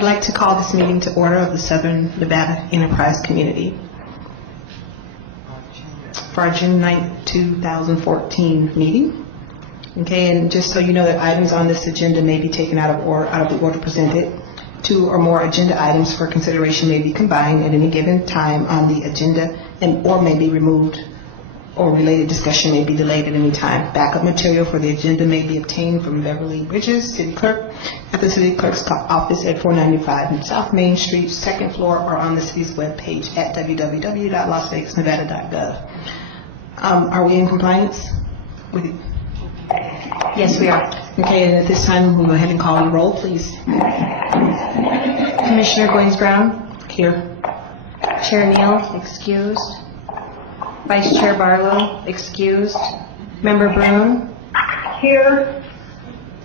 I'd like to call this meeting to order of the Southern Nevada Enterprise Community for our June 9th, 2014 meeting. Okay, and just so you know that items on this agenda may be taken out of the order presented. 2 or more agenda items for consideration may be combined at any given time on the agenda or may be removed, or related discussion may be delayed at any time. Backup material for the agenda may be obtained from Beverly Bridges, City Clerk, at the City Clerk's office at 495 South Main Street, 2nd floor, or on the city's webpage at www.lasvegasnevada.gov. Are we in compliance with it? Yes, we are. Okay, and at this time, we'll go ahead and call the roll, please. Commissioner Goins-Brown. Here. Chair Neal, excused. Vice Chair Barlow, excused. Member Broom. Here.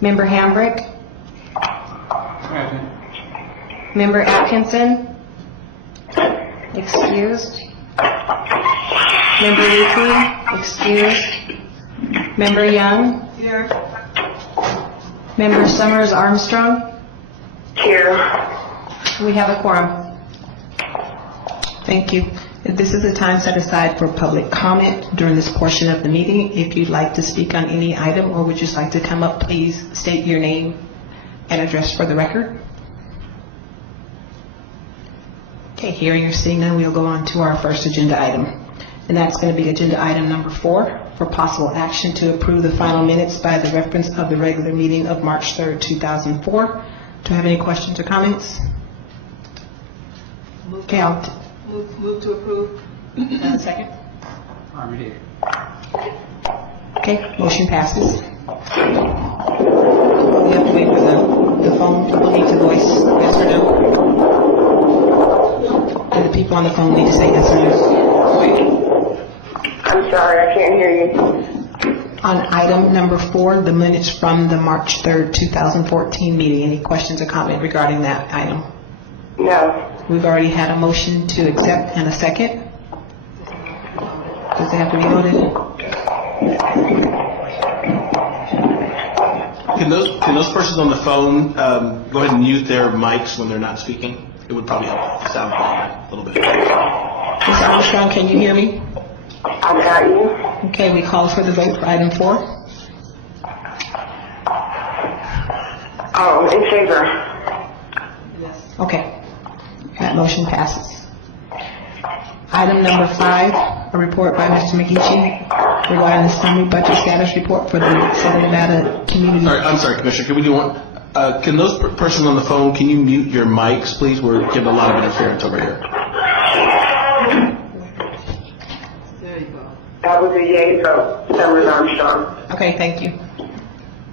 Member Hambrick. Present. Member Atkinson, excused. Member Leakley, excused. Member Young. Here. Member Summers Armstrong. Here. We have a quorum. Thank you. This is a time set aside for public comment during this portion of the meeting. If you'd like to speak on any item or would just like to come up, please state your name and address for the record. Okay, hearing or seeing none, we'll go on to our first agenda item. And that's going to be agenda item number 4 for possible action to approve the final minutes by the reference of the regular meeting of March 3rd, 2004. Do you have any questions or comments? Okay, I'll Move to approve. second. Already here. Okay, motion passes. We have to wait for the phone. People need to voice yes or no. And the people on the phone need to say yes or no. I'm sorry, I can't hear you. On item number 4, the minutes from the March 3rd, 2014 meeting. Any questions or comment regarding that item? No. We've already had a motion to accept and a second. Does it have to be voted? Can those persons on the phone go ahead and mute their mics when they're not speaking? It would probably help the sound a little bit. Mr. Armstrong, can you hear me? I got you. Okay, we call for the vote for item 4. Oh, in favor. Okay. That motion passes. Item number 5, a report by Mr. McGeechee regarding the summary budget status report for the Southern Nevada Community. All right, I'm sorry, Commissioner. Can we do one? Can those persons on the phone, can you mute your mics, please? We're getting a lot of interference over here. There you go. That was a yay vote. Summers Armstrong. Okay, thank you.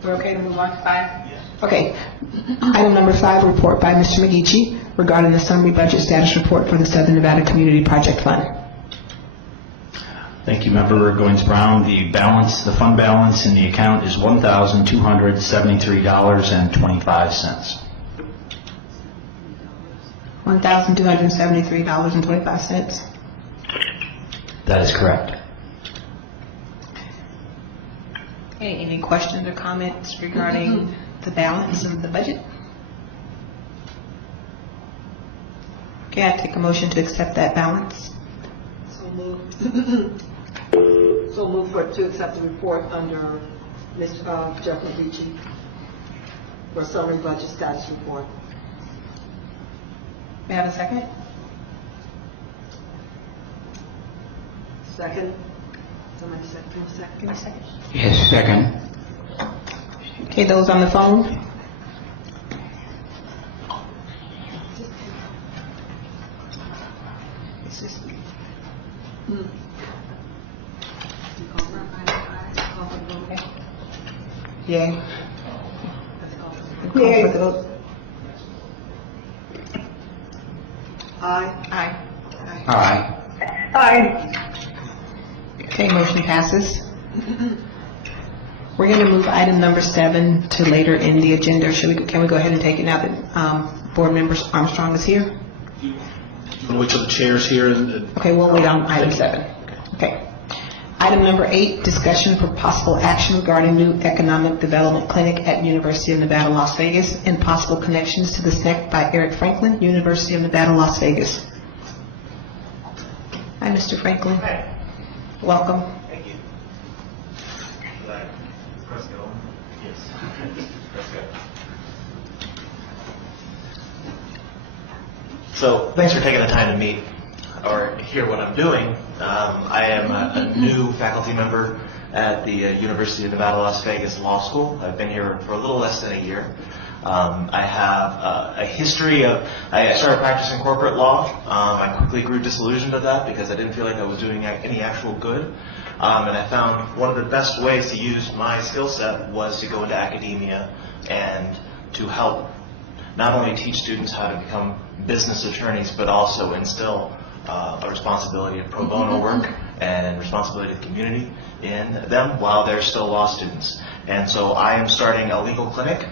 We're okay to move on to 5? Yes. Okay. Item number 5, report by Mr. McGeechee regarding the summary budget status report for the Southern Nevada Community Project Fund. Thank you, Member Goins-Brown. The fund balance in the account is $1,273.25. $1,273.25. That is correct. Okay, any questions or comments regarding the balance of the budget? Okay, I take a motion to accept that balance. So move. So move to accept the report under Mr. Jeff McGeechee for summary budget status report. May I have a second? Second. Somebody second. Give me a second. Yes, second. Okay, those on the phone? Yay. Call for the vote. Aye. Aye. Aye. Aye. Okay, motion passes. We're going to move item number 7 to later in the agenda. Can we go ahead and take it now that Board Member Armstrong is here? Wait till the chair's here. Okay, we'll wait on item 7. Okay. Item number 8, discussion for possible action regarding new economic development clinic at University of Nevada, Las Vegas, and possible connections to the SNEC by Eric Franklin, University of Nevada, Las Vegas. Hi, Mr. Franklin. Hi. Welcome. Thank you. Press go. Yes. Press go. So thanks for taking the time to meet or hear what I'm doing. I am a new faculty member at the University of Nevada, Las Vegas Law School. I've been here for a little less than a year. I have a history of, I started practicing corporate law. I quickly grew disillusioned of that because I didn't feel like I was doing any actual good. And I found one of the best ways to use my skill set was to go into academia and to help not only teach students how to become business attorneys, but also instill a responsibility of pro bono work and responsibility to the community in them while they're still law students. And so I am starting a legal clinic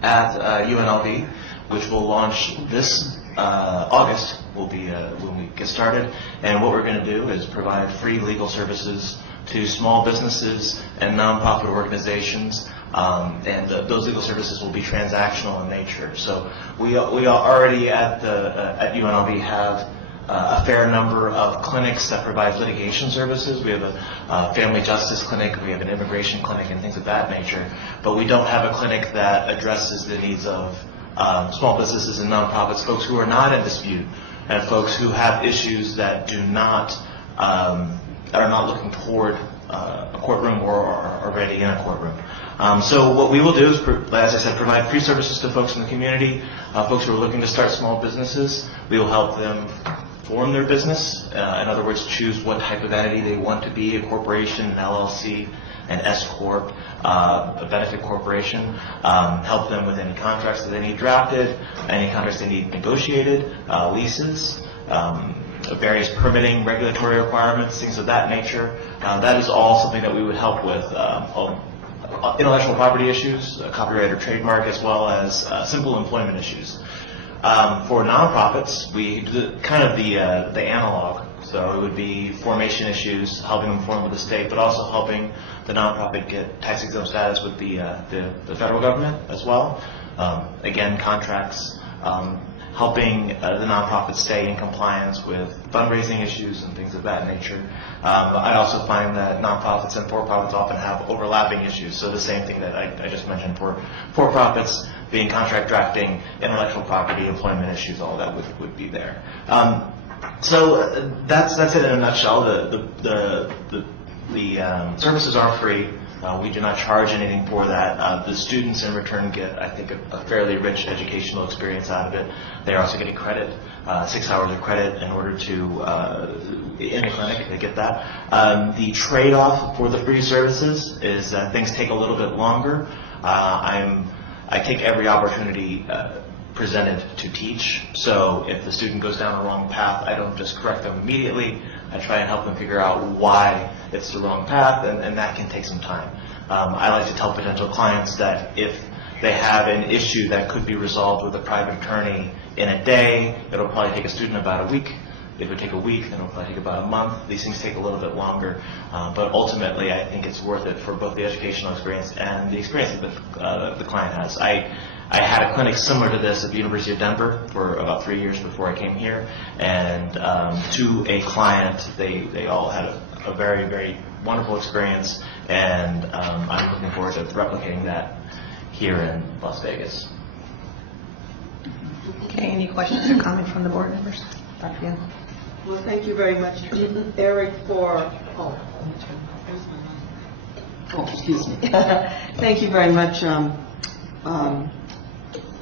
at UNLV, which will launch this August, will be when we get started. And what we're going to do is provide free legal services to small businesses and nonprofit organizations. Those legal services will be transactional in nature. So we already at UNLV have a fair number of clinics that provide litigation services. We have a family justice clinic, we have an immigration clinic, and things of that nature. But we don't have a clinic that addresses the needs of small businesses and nonprofits, folks who are not in dispute, and folks who have issues that do not are not looking toward a courtroom or are already in a courtroom. So what we will do is, as I said, provide free services to folks in the community, folks who are looking to start small businesses. We will help them form their business. In other words, choose what type of entity they want to be, a corporation, an LLC, an S-Corp, a benefit corporation, help them with any contracts that they need drafted, any contracts they need negotiated, leases, various permitting, regulatory requirements, things of that nature. That is all something that we would help with. Intellectual property issues, copyright or trademark, as well as simple employment issues. For nonprofits, we do kind of the analog. So it would be formation issues, helping them form with the state, but also helping the nonprofit get tax exempt status with the federal government as well. Again, contracts, helping the nonprofit stay in compliance with fundraising issues and things of that nature. I also find that nonprofits and for-profits often have overlapping issues. So the same thing that I just mentioned for for-profits being contract drafting, intellectual property, employment issues, all that would be there. So that's it in a nutshell. The services are free. We do not charge anything for that. The students in return get, I think, a fairly rich educational experience out of it. They're also getting credit, 6 hours of credit in order to, in the clinic, they get that. The trade-off for the free services is that things take a little bit longer. I take every opportunity presented to teach. So if the student goes down the wrong path, I don't just correct them immediately. I try and help them figure out why it's the wrong path, and that can take some time. I like to tell potential clients that if they have an issue that could be resolved with a private attorney in a day, it'll probably take a student about a week. If it would take a week, then it'll probably take about a month. These things take a little bit longer, but ultimately I think it's worth it for both the educational experience and the experience that the client has. I had a clinic similar to this at the University of Denver for about 3 years before I came here, and to a client, they all had a very, very wonderful experience, and I'm looking forward to replicating that here in Las Vegas. Okay, any questions or comments from the board members? Dr. Young? Well, thank you very much, Eric, for, excuse me. Thank you very much,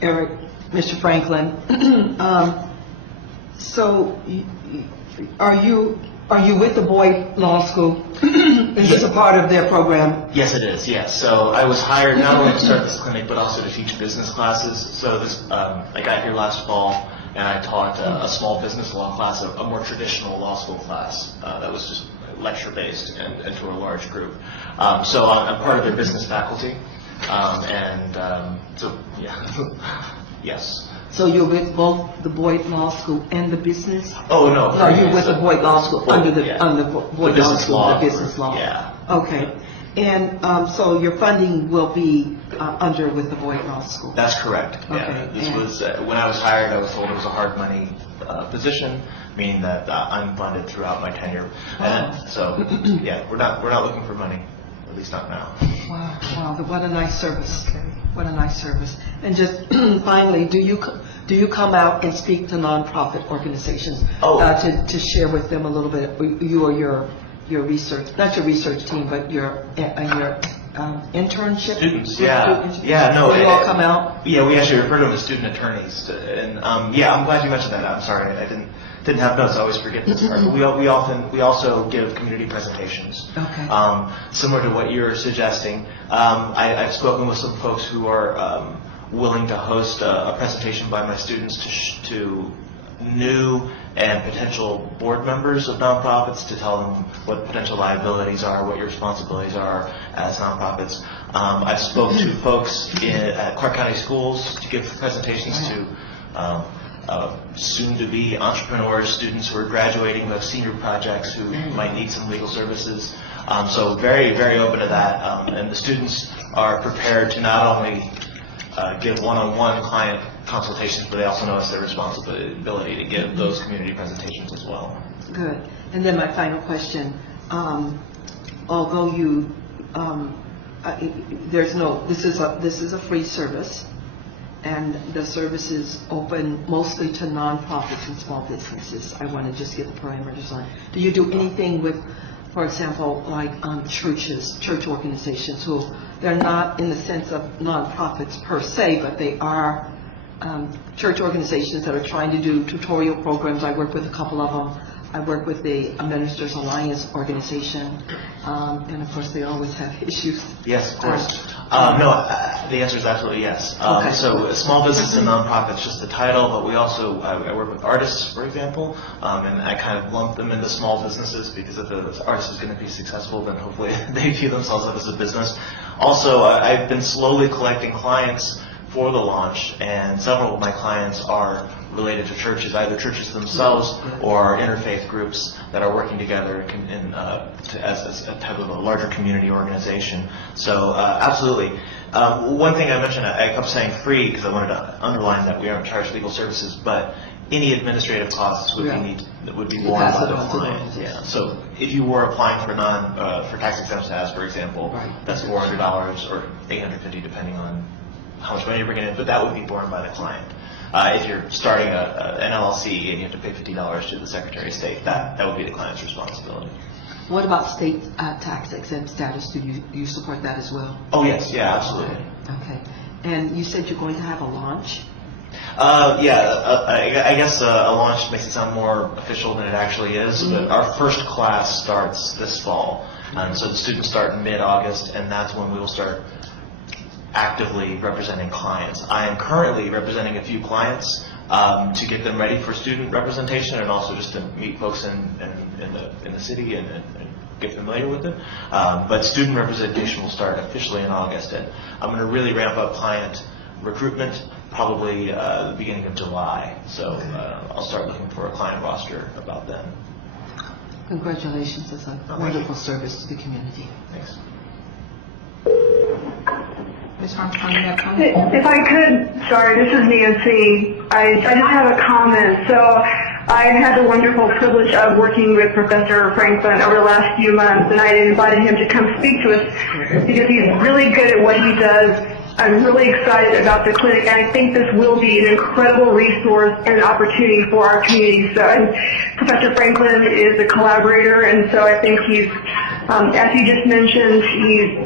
Eric, Mr. Franklin. So, are you with the Boyd Law School? Is this a part of their program? Yes, it is. Yes. So I was hired not only to start this clinic, but also to teach business classes. So this, I got here last fall, and I taught a small business law class, a more traditional law school class that was just lecture-based and to a large group. So I'm part of their business faculty, so yeah, yes. So you're with both the Boyd Law School and the business? Oh, no. No, you're with the Boyd Law School, under the, Yeah. under Boyd The Law business School, law the business group, law. yeah. Okay. And so your funding will be under with the Boyd Law School? That's correct. Yeah. Okay, This and- was, when I was hired, I was told it was a hard money position, meaning that I'm funded throughout my tenure. And so, yeah, we're not looking for money, at least not now. Wow, wow, what a nice service. What a nice service. And just finally, do you come out and speak to nonprofit organizations? Oh. To share with them a little bit, you or your research, not your research team, but your internship? Students, yeah. Yeah, no. Will you all come out? Yeah, we actually refer to them as student attorneys. And, yeah, I'm glad you mentioned that. I'm sorry, I didn't have notes. I always forget this part. We also give community presentations. Okay. Similar to what you're suggesting. I've spoken with some folks who are willing to host a presentation by my students to new and potential board members of nonprofits, to tell them what potential liabilities are, what your responsibilities are as nonprofits. I've spoken to folks at Clark County Schools to give presentations to soon-to-be entrepreneurs, students who are graduating, who have senior projects, who might need some legal services. So very, very open to that. And the students are prepared to not only give one-on-one client consultations, but they also know it's their responsibility to give those community presentations as well. Good. And then my final question, although you, this is a free service, and the service is open mostly to nonprofits and small businesses. I want to just get the parameters on. Do you do anything with, for example, like churches, church organizations who, they're not in the sense of nonprofits per se, but they are church organizations that are trying to do tutorial programs? I work with a couple of them. I work with the Ministers Alliance organization, and of course they always have issues. Yes, of course. No, the answer is absolutely yes. Okay. So small business and nonprofits, just the title, but we also, I work with artists, for example, and I kind of lump them into small businesses because if the artist is going to be successful, then hopefully they view themselves as a business. Also, I've been slowly collecting clients for the launch, and several of my clients are related to churches, either churches themselves or interfaith groups that are working together as a type of a larger community organization. So absolutely. One thing I mentioned, I kept saying free because I wanted to underline that we aren't charged legal services, but any administrative costs would be borne pass by it the on to client. them. Yeah. So if you were applying for for tax exempt status, for example, that's $400 or $850 depending on how much money you're bringing in, but that would be borne by the client. If you're starting an LLC and you have to pay $50 to the Secretary of State, that would be the client's responsibility. What about state tax exempt status? Do you support that as well? Oh yes, yeah, absolutely. Okay. And you said you're going to have a launch? I guess a launch makes it sound more official than it actually is, but our first class starts this fall. So the students start in mid-August, and that's when we will start actively representing clients. I am currently representing a few clients to get them ready for student representation, and also just to meet folks in the city and get familiar with it. But student representation will start officially in August, and I'm going to really ramp up client recruitment probably the beginning of July. So I'll start looking for a client roster about then. Congratulations. It's a wonderful service to the community. Thanks. Ms. Armstrong, you have a comment? If I could, sorry, this is Nancy. I just have a comment. So I had the wonderful privilege of working with Professor Franklin over the last few months, and I invited him to come speak to us because he's really good at what he does. I'm really excited about the clinic, and I think this will be an incredible resource and an opportunity for our community. So, and Professor Franklin is a collaborator, and so I think he's, as he just mentioned, he's,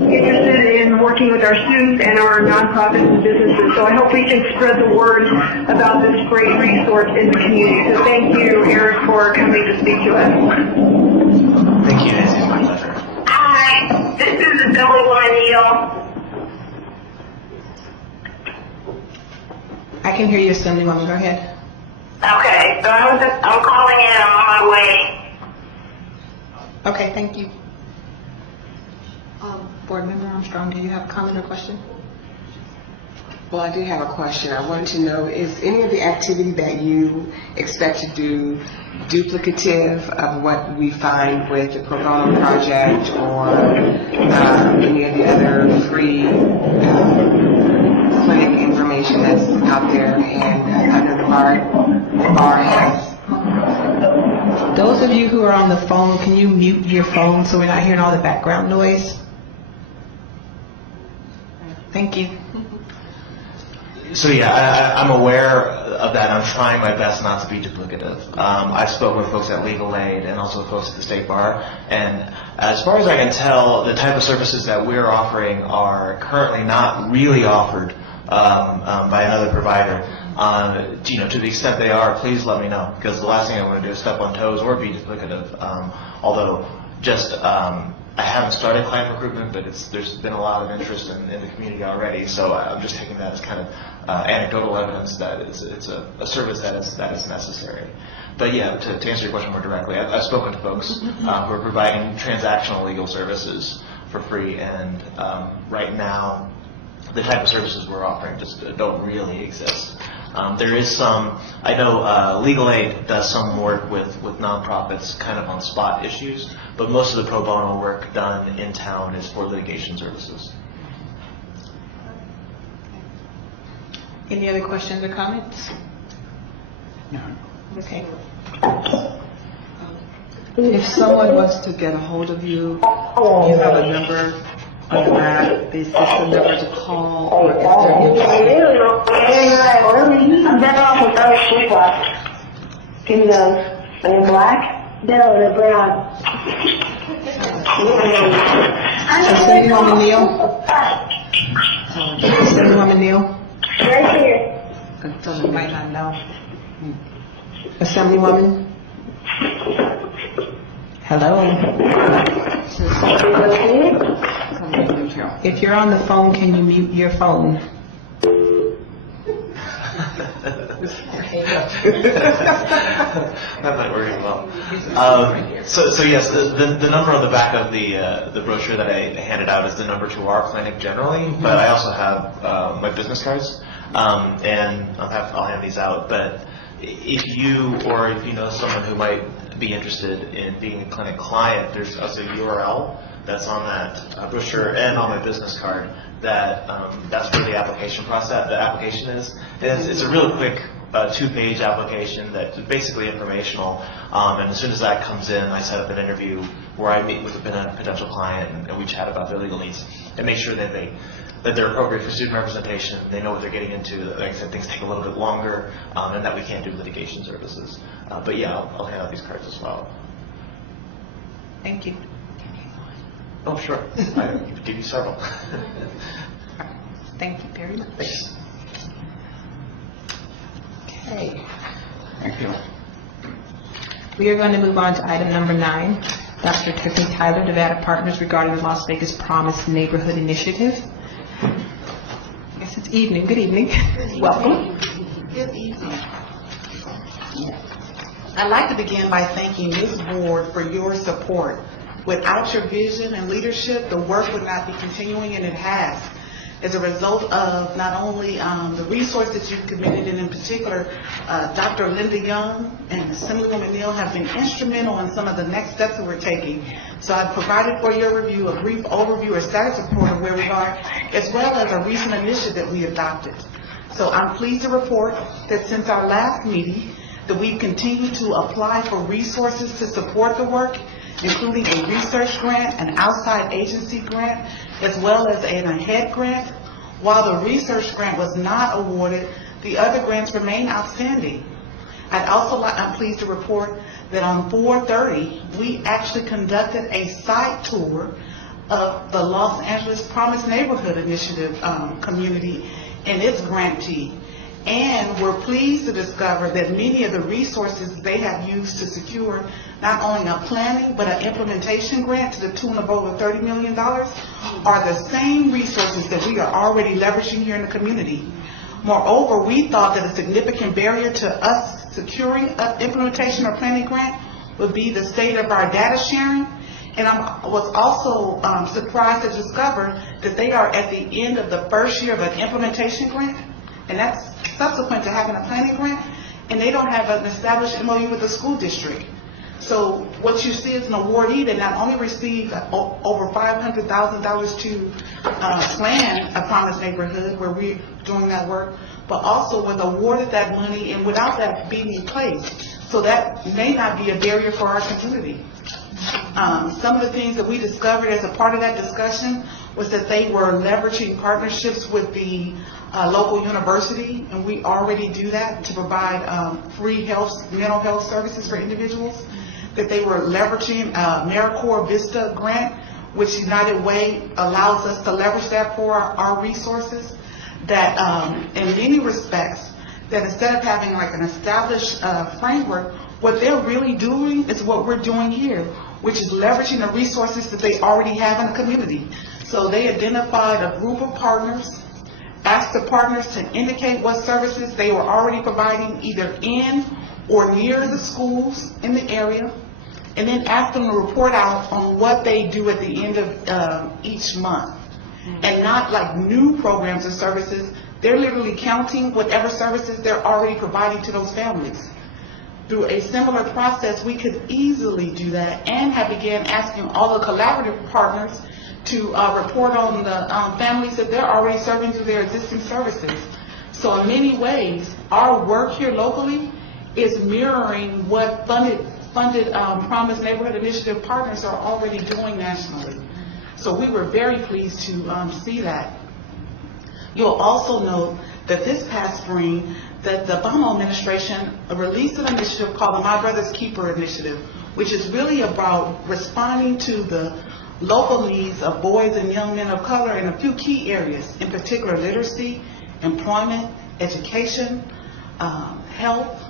interested in working with our students and our nonprofits and businesses. So I hope we can spread the word about this great resource in the community. So thank you, Eric, for coming to speak to us. Thank you, Nancy. It's my pleasure. Hi, this is Billy O'Neill. I can hear you, Assemblywoman. Go ahead. Okay, so I'm calling in on my way. Okay, thank you. Board Member Armstrong, do you have a comment or question? Well, I do have a question. I wanted to know, is any of the activity that you expect to do duplicative of what we find with the Pro Bono Project or any of the other free clinic information that's out there and under the bar has? Those of you who are on the phone, can you mute your phone so we're not hearing all the background noise? Thank you. So yeah, I'm aware of that. I'm trying my best not to be duplicative. I've spoken with folks at Legal Aid and also folks at the State Bar, and as far as I can tell, the type of services that we're offering are currently not really offered by another provider. To the extent they are, please let me know, because the last thing I want to do is step on toes or be duplicative. Although, I haven't started client recruitment, but there's been a lot of interest in the community already, so I'm just taking that as kind of anecdotal evidence that it's a service that is necessary. But yeah, to answer your question more directly, I've spoken to folks who are providing transactional legal services for free, and right now, the type of services we're offering just don't really exist. There is some, I know Legal Aid does some work with nonprofits kind of on spot issues, but most of the pro bono work done in town is for litigation services. Any other questions or comments? No. Okay. If someone wants to get a hold of you, you have a number on the map, is this the number to call, or is there Better off with those shoe black. Give me those. Are you black? No, they're brown. Assemblywoman Neal? Assemblywoman Neal? Right here. You might not know. Assemblywoman? Hello? If you're on the phone, can you mute your phone? That might work as well. So yes, the number on the back of the brochure that I handed out is the number to our clinic generally, but I also have my business cards, and I'll hand these out. But if you know someone who might be interested in being a clinic client, there's also a URL that's on that brochure and on my business card. That's where the application is. It's a really quick 2-page application that's basically informational. And as soon as that comes in, I set up an interview where I meet with a potential client and we chat about their legal needs and make sure that they're appropriate for student representation. They know what they're getting into. Like I said, things take a little bit longer, and that we can't do litigation services. But yeah, I'll hand out these cards as well. Thank you. Oh, sure. I can give you several. Thank you very much. Thanks. Okay. Thank you. We are going to move on to item number 9. Dr. Tiffany Tyler, Nevada Partners, regarding the Las Vegas Promise Neighborhood Initiative. I guess it's evening. Good evening. Welcome. Good evening. I'd like to begin by thanking this board for your support. Without your vision and leadership, the work would not be continuing, and it has. As a result of not only the resources you've committed, and in particular, Dr. Linda Young and Assemblywoman Neal have been instrumental in some of the next steps that we're taking. So I've provided for your review a brief overview or status report of where we are, as well as a recent initiative that we adopted. So I'm pleased to report that since our last meeting, that we've continued to apply for resources to support the work, including a research grant, an outside agency grant, as well as an AHEAD grant. While the research grant was not awarded, the other grants remain outstanding. I'm pleased to report that on 4/30, we actually conducted a site tour of the Los Angeles Promise Neighborhood Initiative community and its grantee. And we're pleased to discover that many of the resources they have used to secure not only a planning but an implementation grant to the tune of over $30 million are the same resources that we are already leveraging here in the community. Moreover, we thought that a significant barrier to us securing an implementation or planning grant would be the state of our data sharing And I was also surprised to discover that they are at the end of the first year of an implementation grant, and that's subsequent to having a planning grant, and they don't have an established MOU with the school district. So what you see is an awardee that not only received over $500,000 to plan a promised neighborhood where we're doing that work, but also was awarded that money and without that being in place. So that may not be a barrier for our community. Some of the things that we discovered as a part of that discussion was that they were leveraging partnerships with the local university, and we already do that to provide free mental health services for individuals. That they were leveraging AmeriCorps Vista grant, which United Way allows us to leverage that for our resources. That in many respects, that instead of having like an established framework, what they're really doing is what we're doing here, which is leveraging the resources that they already have in the community. So they identified a group of partners, asked the partners to indicate what services they were already providing either in or near the schools in the area, and then asked them to report out on what they do at the end of each month. And not like new programs or services, they're literally counting whatever services they're already providing to those families. Through a similar process, we could easily do that and have began asking all the collaborative partners to report on the families that they're already serving through their existing services. So in many ways, our work here locally is mirroring what funded Promise Neighborhood Initiative partners are already doing nationally. So we were very pleased to see that. You'll also note that this past spring, that the Obama administration released an initiative called the My Brother's Keeper Initiative, which is really about responding to the local needs of boys and young men of color in a few key areas, in particular literacy, employment, education, health,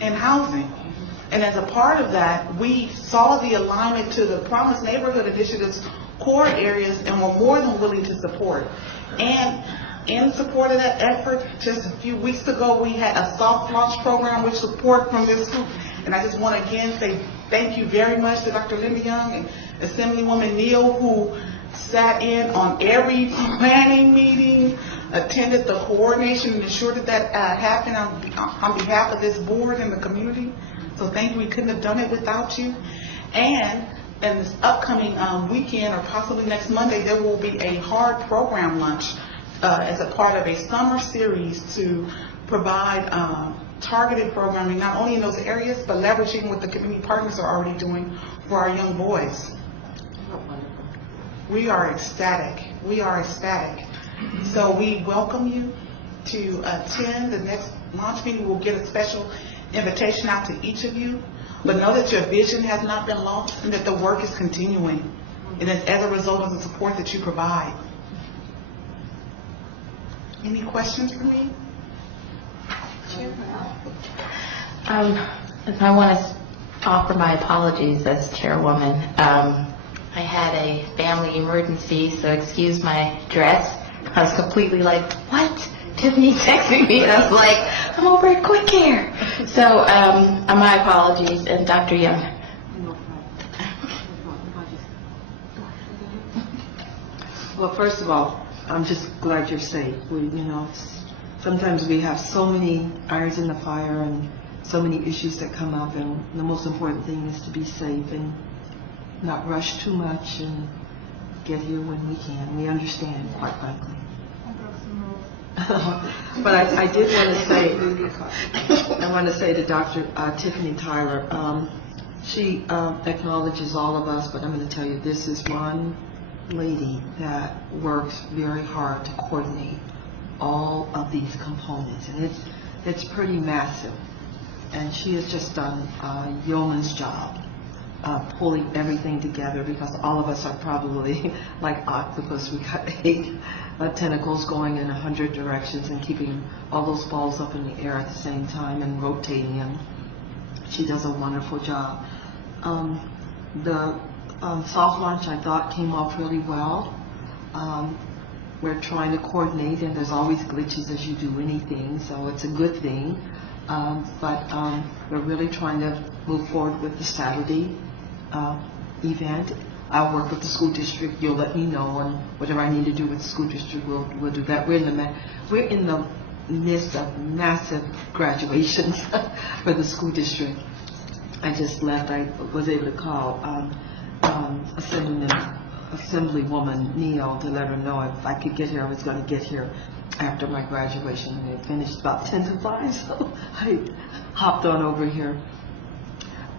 and housing. And as a part of that, we saw the alignment to the Promise Neighborhood Initiative's core areas and were more than willing to support. And in support of that effort, just a few weeks ago, we had a soft launch program with support from this group. And I just want to again say thank you very much to Dr. Linda Young and Assemblywoman Neal, who sat in on every planning meeting, attended the coordination, and ensured that that happened on behalf of this board and the community. So thank you. We couldn't have done it without you. And in this upcoming weekend, or possibly next Monday, there will be a hard program lunch as a part of a summer series to provide targeted programming, not only in those areas, but leveraging what the community partners are already doing for our young boys. We are ecstatic. We are ecstatic. So we welcome you to attend the next launch meeting. We'll get a special invitation out to each of you. But know that your vision has not been lost and that the work is continuing. And it's as a result of the support that you provide. Any questions for me? I want to offer my apologies as chairwoman. I had a family emergency, so excuse my dress. I was completely like, what? Tiffany texted me, and I was like, I'm over at Quick Care. So my apologies, and Dr. Young. Well, first of all, I'm just glad you're safe. Sometimes we have so many irons in the fire and so many issues that come up, and the most important thing is to be safe and not rush too much and get here when we can. We understand, quite frankly. But I did want to say to Dr. Tiffany Tyler, she acknowledges all of us, but I'm going to tell you, this is one lady that works very hard to coordinate all of these components, and it's pretty massive. And she has just done a yeoman's job pulling everything together, because all of us are probably like octopus. We got 8 tentacles going in 100 directions and keeping all those balls up in the air at the same time and rotating them. She does a wonderful job. The soft launch, I thought, came off really well. We're trying to coordinate, and there's always glitches as you do anything, so it's a good thing. but we're really trying to move forward with the Saturday event. I'll work with the school district. You'll let me know, and whatever I need to do with the school district, we'll do that. We're in the midst of massive graduations for the school district. I just left. I was able to call Assemblywoman Neal to let her know if I could get here, I was going to get here after my graduation. And it finished about 10 to 5, so I hopped on over here.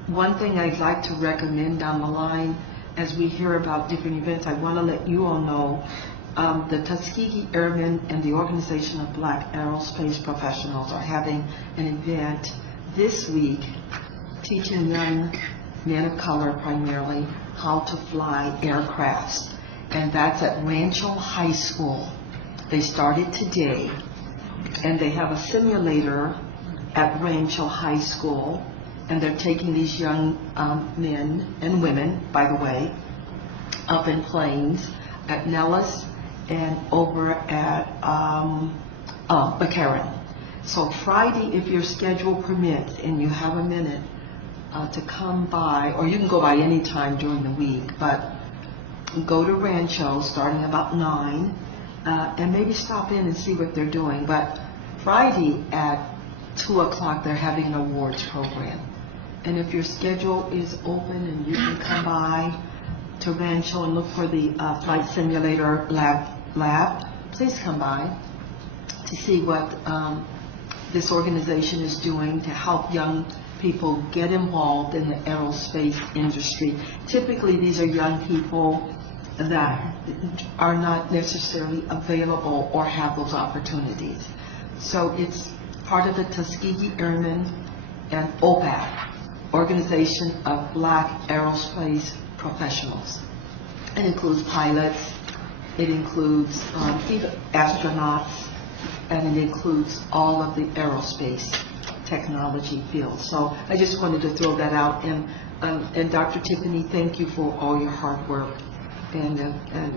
One thing I'd like to recommend down the line, as we hear about different events, I want to let you all know the Tuskegee Airmen and the Organization of Black Aerospace Professionals are having an event this week teaching young men of color primarily how to fly aircrafts. And that's at Rancho High School. They started today, and they have a simulator at Rancho High School, and they're taking these young men and women, by the way, up in planes at Nellis and over at McCarran. So Friday, if your schedule permits and you have a minute to come by, or you can go by any time during the week, but go to Rancho starting about 9 and maybe stop in and see what they're doing. But Friday at 2 o'clock, they're having an awards program. And if your schedule is open and you can come by to Rancho and look for the flight simulator lab, please come by to see what this organization is doing to help young people get involved in the aerospace industry. Typically, these are young people that are not necessarily available or have those opportunities. So it's part of the Tuskegee Airmen and OPAC, Organization of Black Aerospace Professionals. It includes pilots, it includes even astronauts, and it includes all of the aerospace technology field. So I just wanted to throw that out. And Dr. Tiffany, thank you for all your hard work. And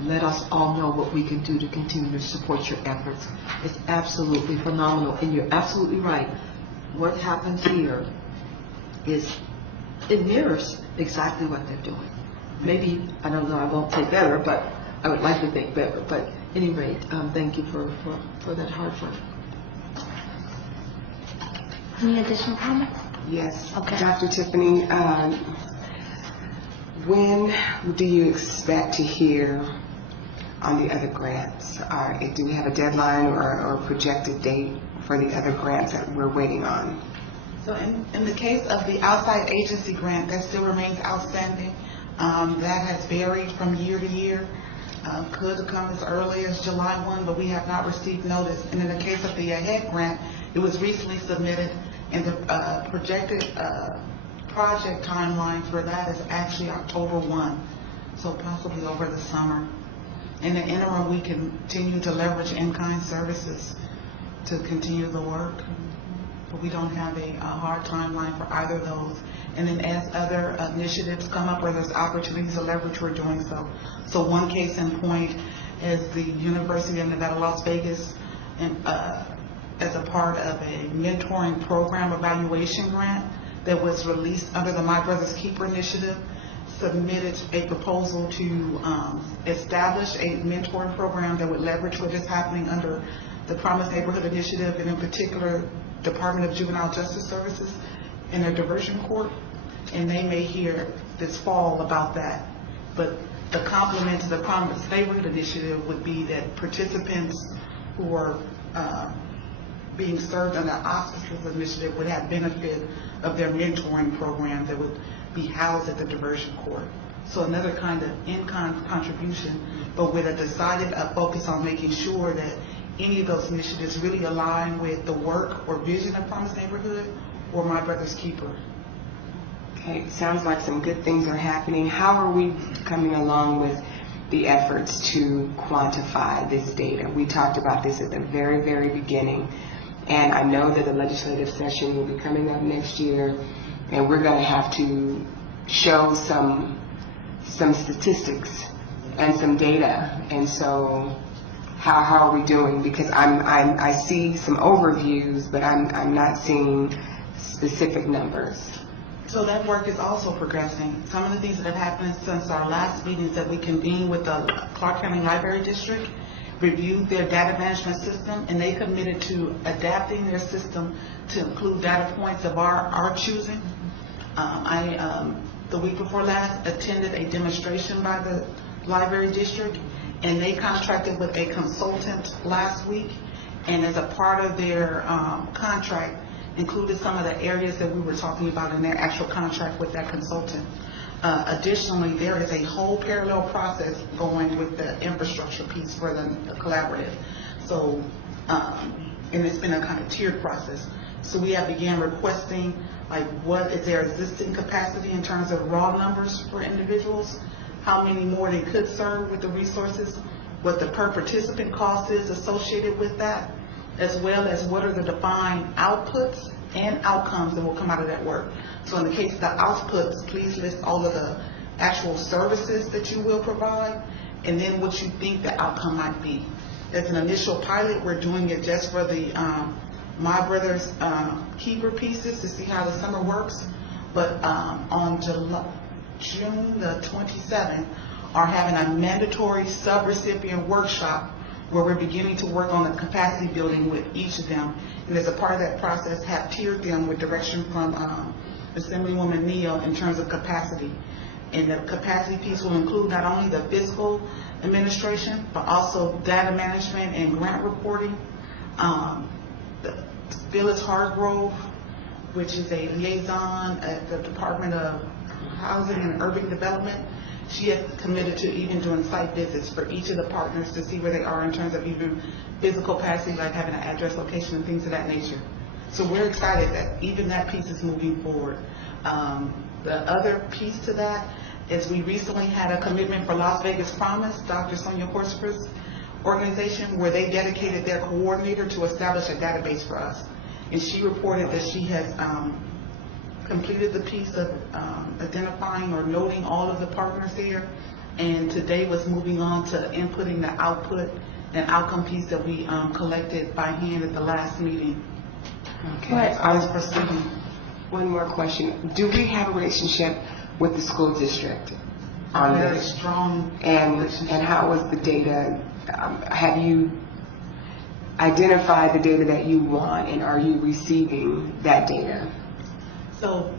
let us all know what we can do to continue to support your efforts. It's absolutely phenomenal. And you're absolutely right. What happens here it mirrors exactly what they're doing. Maybe, I don't know, I won't say better, but I would like to think better. But at any rate, thank you for that hard work. Any additional comments? Yes. Okay. Dr. Tiffany, when do you expect to hear on the other grants? Do we have a deadline or a projected date for the other grants that we're waiting on? So in the case of the outside agency grant, that still remains outstanding. That has varied from year to year. Could come as early as July 1, but we have not received notice. And in the case of the AHEAD grant, it was recently submitted, and the projected project timeline for that is actually October 1, so possibly over the summer. In the interim, we continue to leverage in-kind services to continue the work, but we don't have a hard timeline for either of those. And then as other initiatives come up or there's opportunities to leverage, we're doing so. So one case in point is the University of Nevada, Las Vegas, and as a part of a mentoring program evaluation grant that was released under the My Brother's Keeper initiative, submitted a proposal to establish a mentoring program that would leverage what is happening under the Promised Neighborhood Initiative, and in particular Department of Juvenile Justice Services in their diversion court. And they may hear this fall about that. But the complement to the Promised Neighborhood Initiative would be that participants who are being served under auspices initiative would have benefit of their mentoring program that would be housed at the diversion court. So another kind of in-kind contribution, but with a decided focus on making sure that any of those initiatives really align with the work or vision of Promised Neighborhood or My Brother's Keeper. Okay, sounds like some good things are happening. How are we coming along with the efforts to quantify this data? We talked about this at the very, very beginning, and I know that the legislative session will be coming up next year, and we're going to have to show some statistics and some data. And so how are we doing? Because I see some overviews, but I'm not seeing specific numbers. So that work is also progressing. Some of the things that have happened since our last meeting is that we convened with the Clark County Library District, reviewed their data management system, and they committed to adapting their system to include data points of our choosing. The week before last, attended a demonstration by the Library District, and they contracted with a consultant last week, and as a part of their contract, included some of the areas that we were talking about in their actual contract with that consultant. Additionally, there is a whole parallel process going with the infrastructure piece for the collaborative. So, and it's been a kind of tiered process. So we have began requesting, like, what is their existing capacity in terms of raw numbers for individuals, how many more they could serve with the resources, what the per participant cost is associated with that, as well as what are the defined outputs and outcomes that will come out of that work. So in the case of the outputs, please list all of the actual services that you will provide, and then what you think the outcome might be. As an initial pilot, we're doing it just for the My Brother's Keeper pieces to see how the summer works, but on June the 27th, are having a mandatory sub-recipient workshop where we're beginning to work on the capacity building with each of them. And as a part of that process, have tiered them with direction from Assemblywoman Neal in terms of capacity. And the capacity piece will include not only the fiscal administration, but also data management and grant reporting. Phyllis Hargrove, which is a liaison at the Department of Housing and Urban Development, she has committed to even doing site visits for each of the partners to see where they are in terms of even physical capacity, like having an address, location, and things of that nature. So we're excited that even that piece is moving forward. The other piece to that is we recently had a commitment for Las Vegas Promise, Dr. Sonia Horsford's organization, where they dedicated their coordinator to establish a database for us. And she reported that she has completed the piece of identifying or noting all of the partners there, and today was moving on to inputting the output and outcome piece that we collected by hand at the last meeting. Okay. I was proceeding. One more question. Do we have a relationship with the school district on Very this? strong And relationship. how was the data? Have you identified the data that you want, and are you receiving that data? So,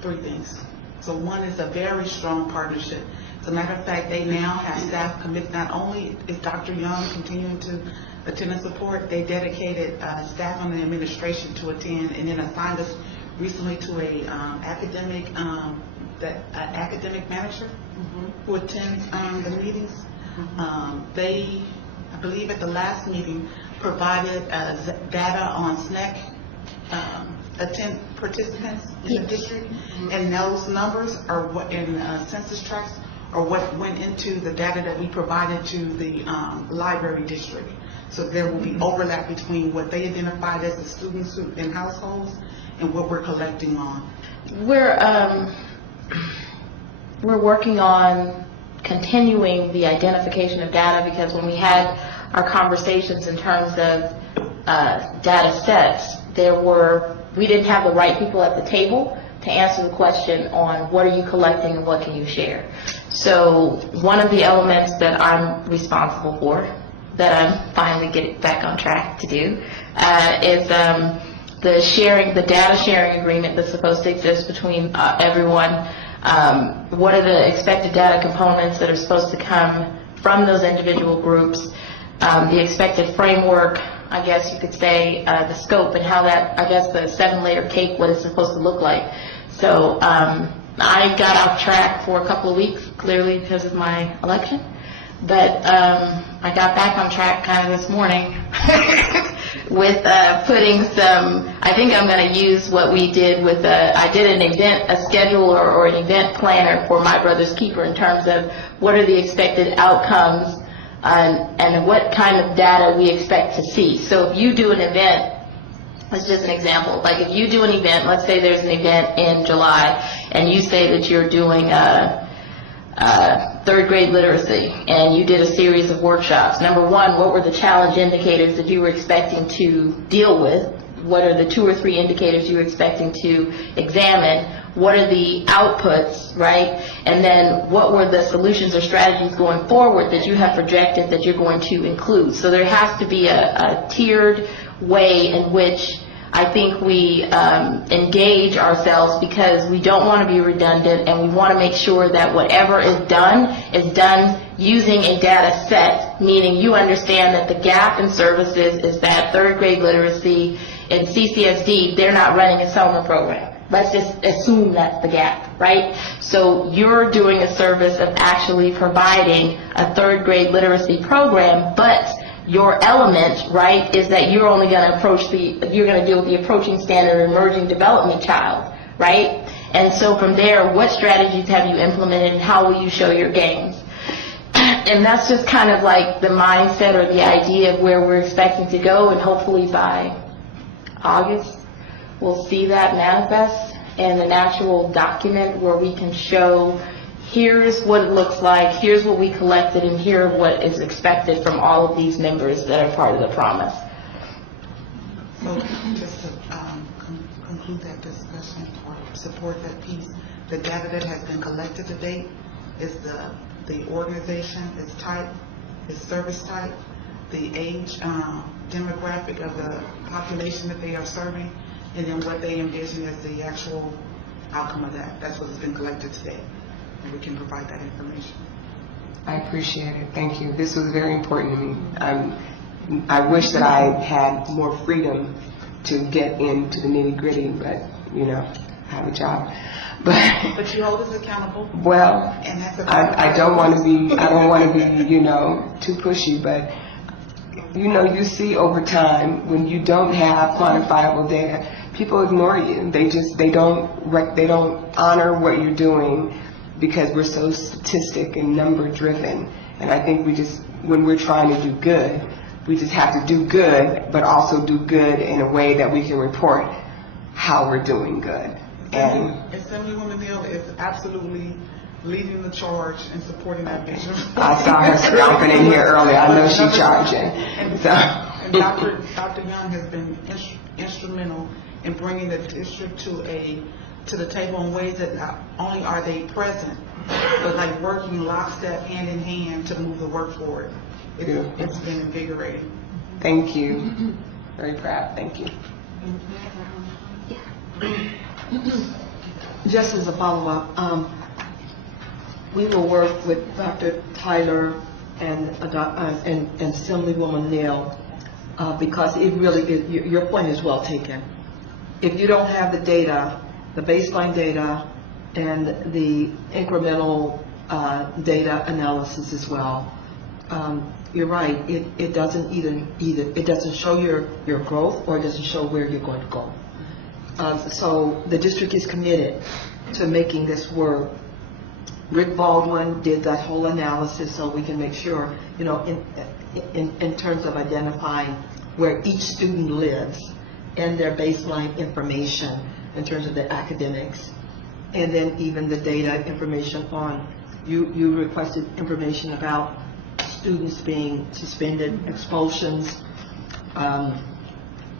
three things. So one is a very strong partnership. As a matter of fact, they now have staff committed. Not only is Dr. Young continuing to attend and support, they dedicated staff on the administration to attend, and then assigned us recently to a academic manager who attends the meetings. They, I believe at the last meeting, provided data on SNEC participants in the district, and those numbers are what in census tracts are what went into the data that we provided to the library district. So there will be overlap between what they identified as the students in households and what we're collecting on. We're working on continuing the identification of data, because when we had our conversations in terms of data sets, we didn't have the right people at the table to answer the question on what are you collecting and what can you share. So one of the elements that I'm responsible for, that I'm finally getting back on track to do, is the data sharing agreement that's supposed to exist between everyone. What are the expected data components that are supposed to come from those individual groups, the expected framework, I guess you could say, the scope, and how that, I guess, the 7-layer cake, what it's supposed to look like. So I got off track for a couple of weeks, clearly because of my election, but I got back on track kind of this morning with putting some, I think I'm going to use what we did with, I did an event, a schedule or an event planner for My Brother's Keeper in terms of what are the expected outcomes and what kind of data we expect to see. So if you do an event, that's just an example, like if you do an event, let's say there's an event in July, and you say that you're doing third grade literacy, and you did a series of workshops. Number one, what were the challenge indicators that you were expecting to deal with? What are the 2 or 3 indicators you were expecting to examine? What are the outputs, right? And then what were the solutions or strategies going forward that you have projected that you're going to include? So there has to be a tiered way in which I think we engage ourselves, because we don't want to be redundant, and we want to make sure that whatever is done using a data set, meaning you understand that the gap in services is that 3rd grade literacy. In CCSD, they're not running a summer program. Let's just assume that's the gap, right? So you're doing a service of actually providing a 3rd grade literacy program, but your element, right, is that you're only going to you're going to deal with the approaching standard emerging development child, right? And so from there, what strategies have you implemented, and how will you show your gains? And that's just kind of like the mindset or the idea of where we're expecting to go, and hopefully by August, we'll see that manifest in an actual document where we can show, here's what it looks like, here's what we collected, and here's what is expected from all of these members that are part of the promise. So just to conclude that discussion or support that piece, the data that has been collected to date is the organization, its type, its service type, the age demographic of the population that they are serving, and then what they envision as the actual outcome of that. That's what has been collected today, and we can provide that information. I appreciate it. Thank you. This was very important to me. I wish that I had more freedom to get into the nitty-gritty, but, you know, I have a job. But you hold us accountable. Well, and that's I don't want to be, you know, too pushy, but you know, you see over time when you don't have quantifiable data, people ignore you. They don't honor what you're doing because we're so statistic and number driven. And I think when we're trying to do good, we just have to do good, but also do good in a way that we can report how we're doing good. And Assemblywoman Neal is absolutely leading the charge and supporting that vision. I saw her scrapping in here earlier. I know she's charging. And Dr. Young has been instrumental in bringing the district to the table in ways that not only are they present, but like working lockstep, hand in hand to move the work forward. It's been invigorating. Thank you. Very proud. Thank you. Just as a follow-up, we will work with Dr. Tyler and Assemblywoman Neal because it really is, your point is well taken. If you don't have the data, the baseline data and the incremental data analysis as well, you're right, it doesn't either it doesn't show your growth, or it doesn't show where you're going to go. So the district is committed to making this work. Rick Baldwin did that whole analysis so we can make sure, you know, in terms of identifying where each student lives and their baseline information in terms of their academics, and then even the data information on, you requested information about students being suspended, expulsions,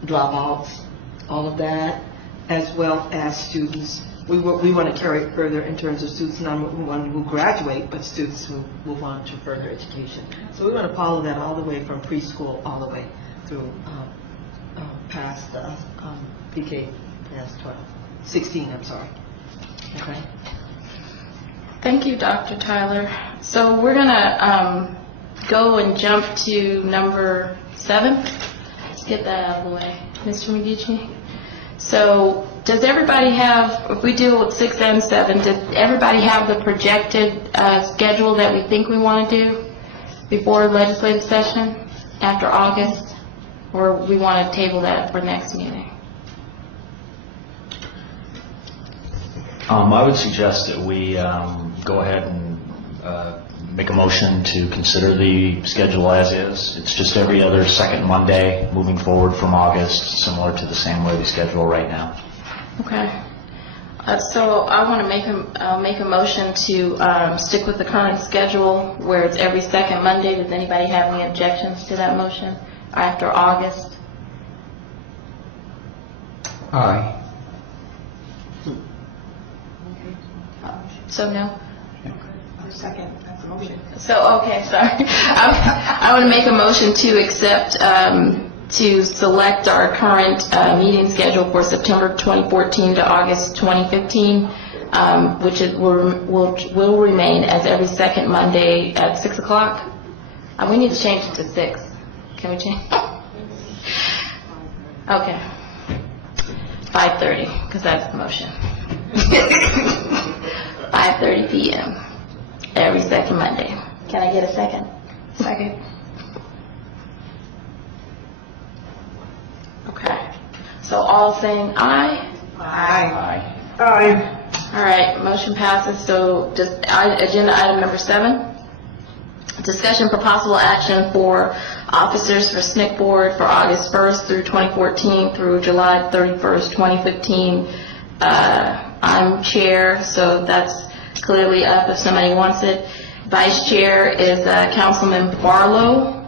dropouts, all of that, as well as students. We want to carry it further in terms of students not only who graduate, but students who move on to further education. So we want to follow that all the way from preschool all the way through past PK, past 16, I'm sorry. Okay. Thank you, Dr. Tyler. So we're going to go and jump to number 7. Let's get that out of the way. Mr. Medici? So does everybody have, if we deal with 6 and 7, does everybody have the projected schedule that we think we want to do before legislative session after August? Or we want to table that for next meeting? I would suggest that we go ahead and make a motion to consider the schedule as is. It's just every other second Monday moving forward from August, similar to the same way we schedule right now. Okay. So I want to make a motion to stick with the current schedule where it's every second Monday. Does anybody have any objections to that motion after August? Aye. So no? Second, that's a motion. So, okay, sorry. I want to make a motion to accept, to select our current meeting schedule for September 2014 to August 2015, which will remain as every second Monday at 6 o'clock. We need to change it to 6. Can we change? Okay. 5:30, because that's the motion. 5:30 p.m. every second Monday. Can I get a second? Second. Okay. So all saying aye? Aye. Aye. All right, motion passes. So just agenda item number 7, discussion for possible action for officers for SNEC board for August 1st through 2014 through July 31st, 2015. I'm chair, so that's clearly up if somebody wants it. Vice chair is Councilman Barlow.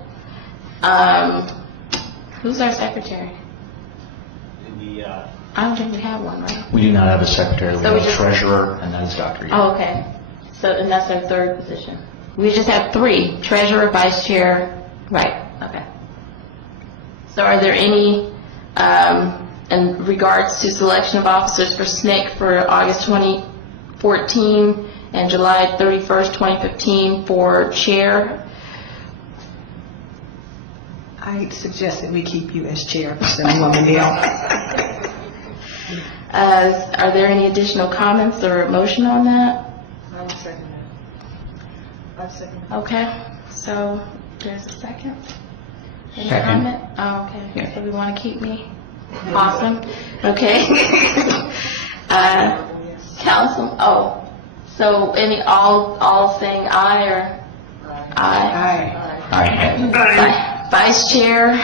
Who's our secretary? I don't think we have one, right? We do not have a secretary. We So we have a just- treasurer, and that is Dr. Young. Oh, okay. So, and that's our third position. We just have 3, treasurer, vice chair, right, okay. So are there any, in regards to selection of officers for SNEC for August 2014 and July 31st, 2015 for chair? I suggest that we keep you as chair, Woman Neal. Are there any additional comments or motion on that? I'm second. I'm second. Okay, so there's a second. Any Second. comment? Oh, okay. Yeah. So we want to keep me? Awesome. Okay. Council, so all saying aye or? Aye. Aye. Vice Chair,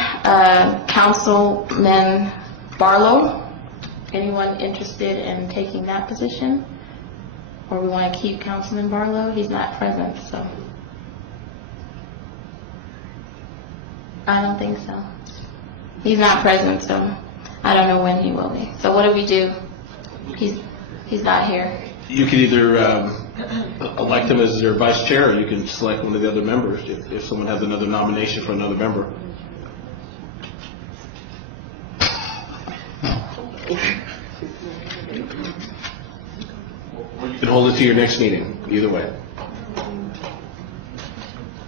Councilman Barlow. Anyone interested in taking that position? Or we want to keep Councilman Barlow? He's not present, so. I don't think so. He's not present, so I don't know when he will be. So what do we do? He's not here. You can either elect him as your vice chair, or you can select one of the other members if someone has another nomination for another member. You can hold it to your next meeting, either way.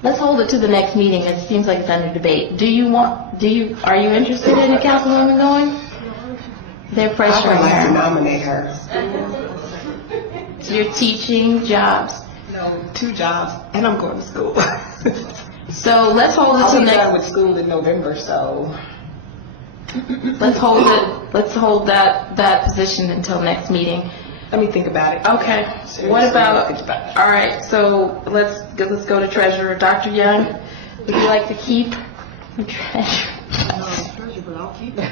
Let's hold it to the next meeting. It seems like it's under debate. Are you interested in a councilwoman going? They're I pressuring would like to her. nominate her. So you're teaching jobs. No, 2 jobs, and I'm going to school. So let's hold it I'll to be done next. with school in November, so. Let's hold it. Let's hold that position until next meeting. Let me think about it. Okay. What about? All right. So let's go to treasurer. Dr. Young, would you like to keep the treasurer? But I'll keep it.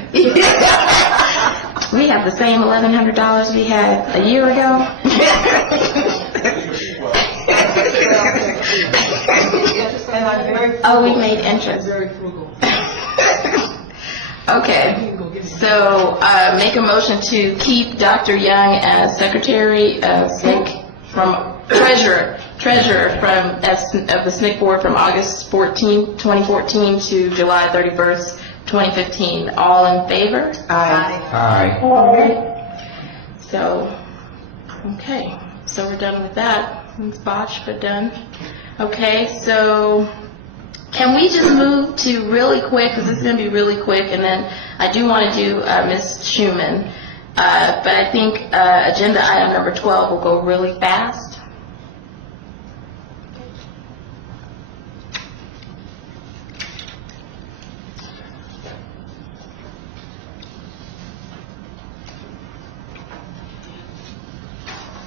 We have the same $1,100 we had a year ago. And I'm very. Oh, we made interest. Very frugal. Okay, so make a motion to keep Dr. Young as secretary of SNEC from treasurer from of the SNEC board from August 2014 to July 31st, 2015. All in favor? Aye. So, okay, so we're done with that. It's botched, but done. Okay, so can we just move to really quick, because this is going to be really quick, and then I do want to do Ms. Schuman, but I think agenda item number 12 will go really fast.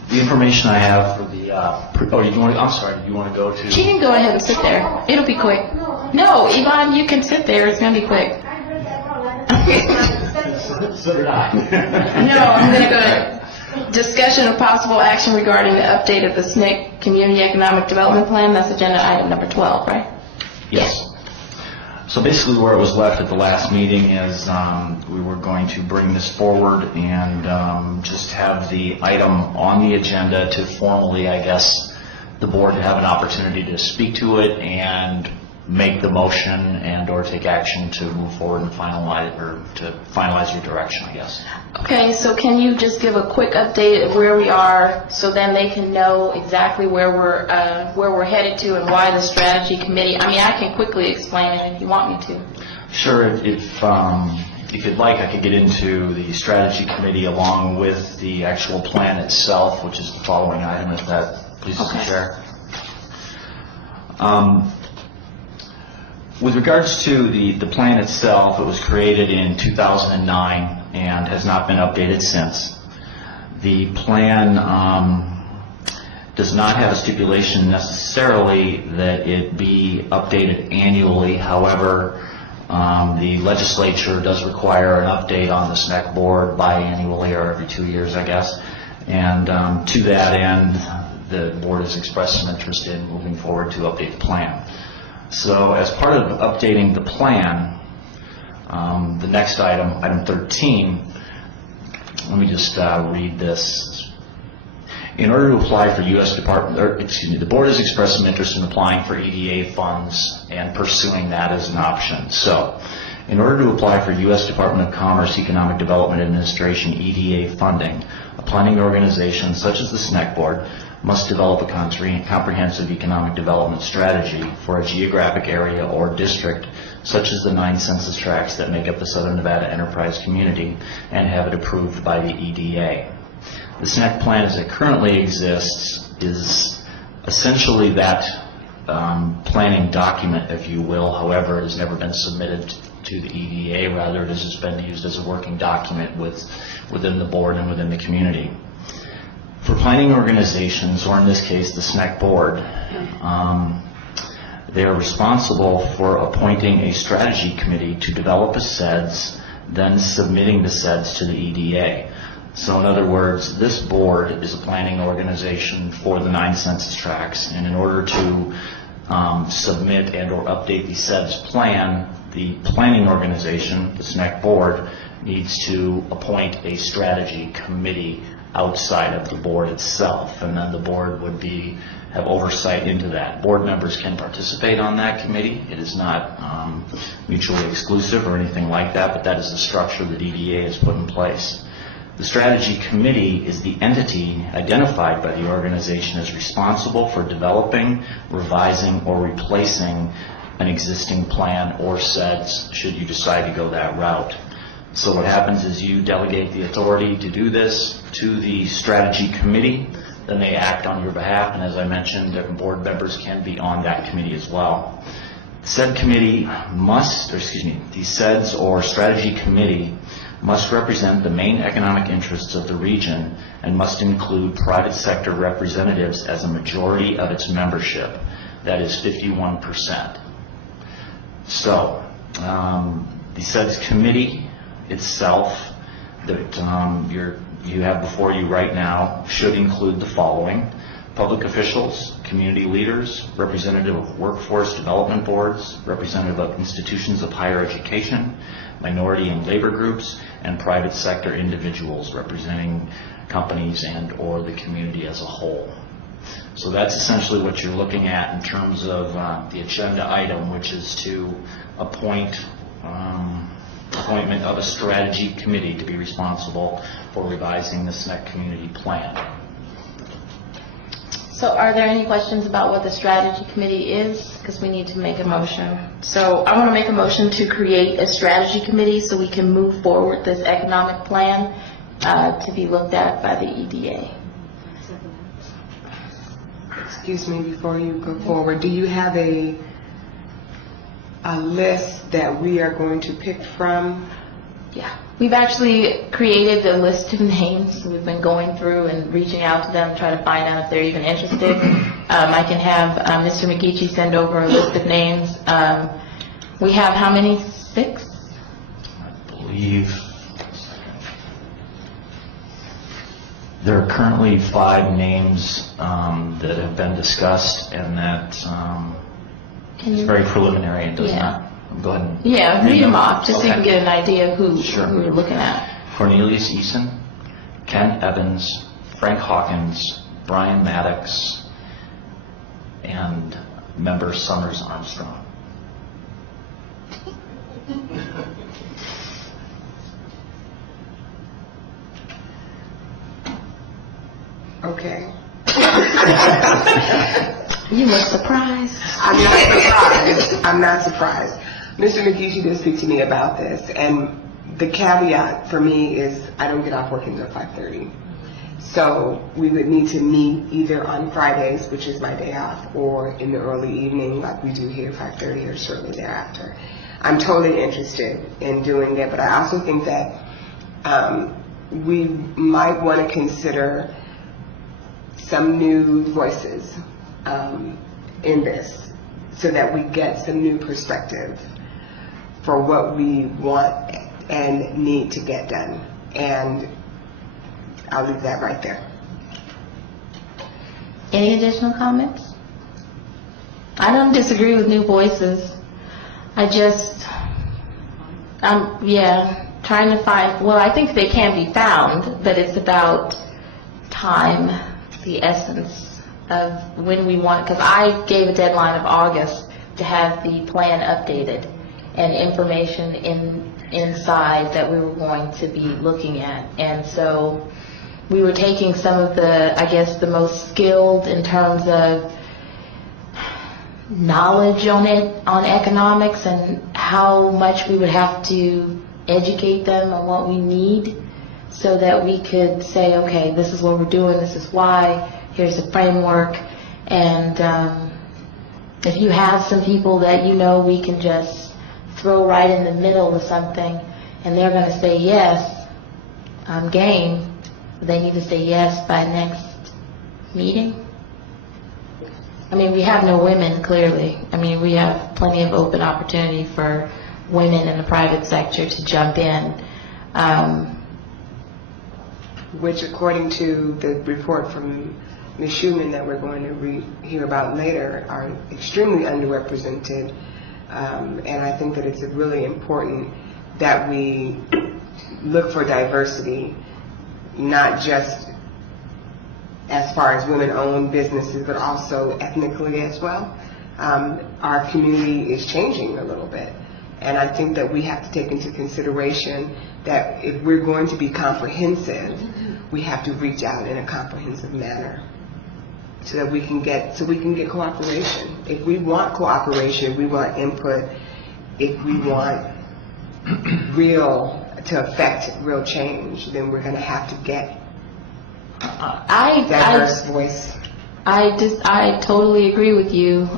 The information I have for the, I'm sorry, you want to go to? She can go ahead and sit there. It'll be quick. No, Yvonne, you can sit there. It's going to be quick. So did I. No, I'm going to go. Discussion of possible action regarding the update of the SNEC Community Economic Development Plan. That's agenda item number 12, right? Yes. So basically where it was left at the last meeting is we were going to bring this forward and just have the item on the agenda to formally, I guess, the board to have an opportunity to speak to it and make the motion and or take action to move forward and finalize, or to finalize your direction, I guess. Okay, so can you just give a quick update of where we are so then they can know exactly where we're headed to and why the strategy committee, I mean, I can quickly explain it if you want me to. Sure, if you'd like, I could get into the strategy committee along with the actual plan itself, which is the following item, if that pleases the chair. With regards to the plan itself, it was created in 2009 and has not been updated since. The plan does not have a stipulation necessarily that it be updated annually. However, the legislature does require an update on the SNEC board biannually, or every 2 years, I guess. And to that end, the board has expressed some interest in moving forward to update the plan. So as part of updating the plan, the next item, item 13, let me just read this. In order to apply for U.S. Department, or excuse me, the board has expressed some interest in applying for EDA funds and pursuing that as an option. So, in order to apply for U.S. Department of Commerce Economic Development Administration EDA funding, a planning organization such as the SNEC board must develop a comprehensive economic development strategy for a geographic area or district such as the 9 census tracts that make up the Southern Nevada Enterprise Community and have it approved by the EDA. The SNEC plan as it currently exists is essentially that planning document, if you will. However, it has never been submitted to the EDA. Rather, it has just been used as a working document within the board and within the community. For planning organizations, or in this case the SNEC board, they are responsible for appointing a strategy committee to develop a SEDS, then submitting the SEDS to the EDA. So in other words, this board is a planning organization for the 9 census tracts, and in order to submit and or update the SEDS plan, the planning organization, the SNEC board, needs to appoint a strategy committee outside of the board itself, and then the board would have oversight into that. Board members can participate on that committee. It is not mutually exclusive or anything like that, but that is the structure that EDA has put in place. The strategy committee is the entity identified by the organization as responsible for developing, revising, or replacing an existing plan or SEDS should you decide to go that route. So what happens is you delegate the authority to do this to the strategy committee, then they act on your behalf, and as I mentioned, different board members can be on that committee as well. The SED committee the SEDS or strategy committee must represent the main economic interests of the region and must include private sector representatives as a majority of its membership. That is 51%. So, the SEDS committee itself that you have before you right now should include the following: public officials, community leaders, representative of workforce development boards, representative of institutions of higher education, minority and labor groups, and private sector individuals representing companies and or the community as a whole. So that's essentially what you're looking at in terms of the agenda item, which is to appointment of a strategy committee to be responsible for revising the SNEC community plan. So are there any questions about what the strategy committee is? Because we need to make a motion. So I want to make a motion to create a strategy committee so we can move forward this economic plan to be looked at by the EDA. Excuse me, before you go forward, do you have a list that we are going to pick from? Yeah. We've actually created a list of names. We've been going through and reaching out to them, trying to find out if they're even interested. I can have Mr. McGeechee send over a list of names. We have how many? 6? I believe There are currently 5 names that have been discussed, and that is very preliminary. It does not. Go ahead. Yeah, read them off, just so you can Okay. get an idea of who Sure. we're looking at. Cornelius Eason, Ken Evans, Frank Hawkins, Brian Maddox, and member Summers Armstrong. Okay. You look surprised. I'm not surprised. I'm not surprised. Mr. McGeechy did speak to me about this, and the caveat for me is I don't get off work until 5:30. So we would need to meet either on Fridays, which is my day off, or in the early evening like we do here, 5:30 or shortly thereafter. I'm totally interested in doing that, but I also think that we might want to consider some new voices in this so that we get some new perspective for what we want and need to get done. And I'll leave that right there. Any additional comments? I don't disagree with new voices. I just, trying to find, well, I think they can be found, but it's about time, the essence of when we want, because I gave a deadline of August to have the plan updated and information inside that we were going to be looking at. And so we were taking some of the, I guess, the most skilled in terms of knowledge on economics and how much we would have to educate them on what we need so that we could say, okay, this is what we're doing, this is why, here's the framework. And if you have some people that you know we can just throw right in the middle of something and they're going to say yes, I'm game, they need to say yes by next meeting. I mean, we have no women, clearly. I mean, we have plenty of open opportunity for women in the private sector to jump in. Which, according to the report from Ms. Schumann that we're going to hear about later, are extremely underrepresented. And I think that it's really important that we look for diversity, not just as far as women-owned businesses, but also ethnically as well. Our community is changing a little bit. And I think that we have to take into consideration that if we're going to be comprehensive, we have to reach out in a comprehensive manner so that we can get cooperation. If we want cooperation, we want input, if we want to affect real change, then we're going to have to get diverse voice. I totally agree with you.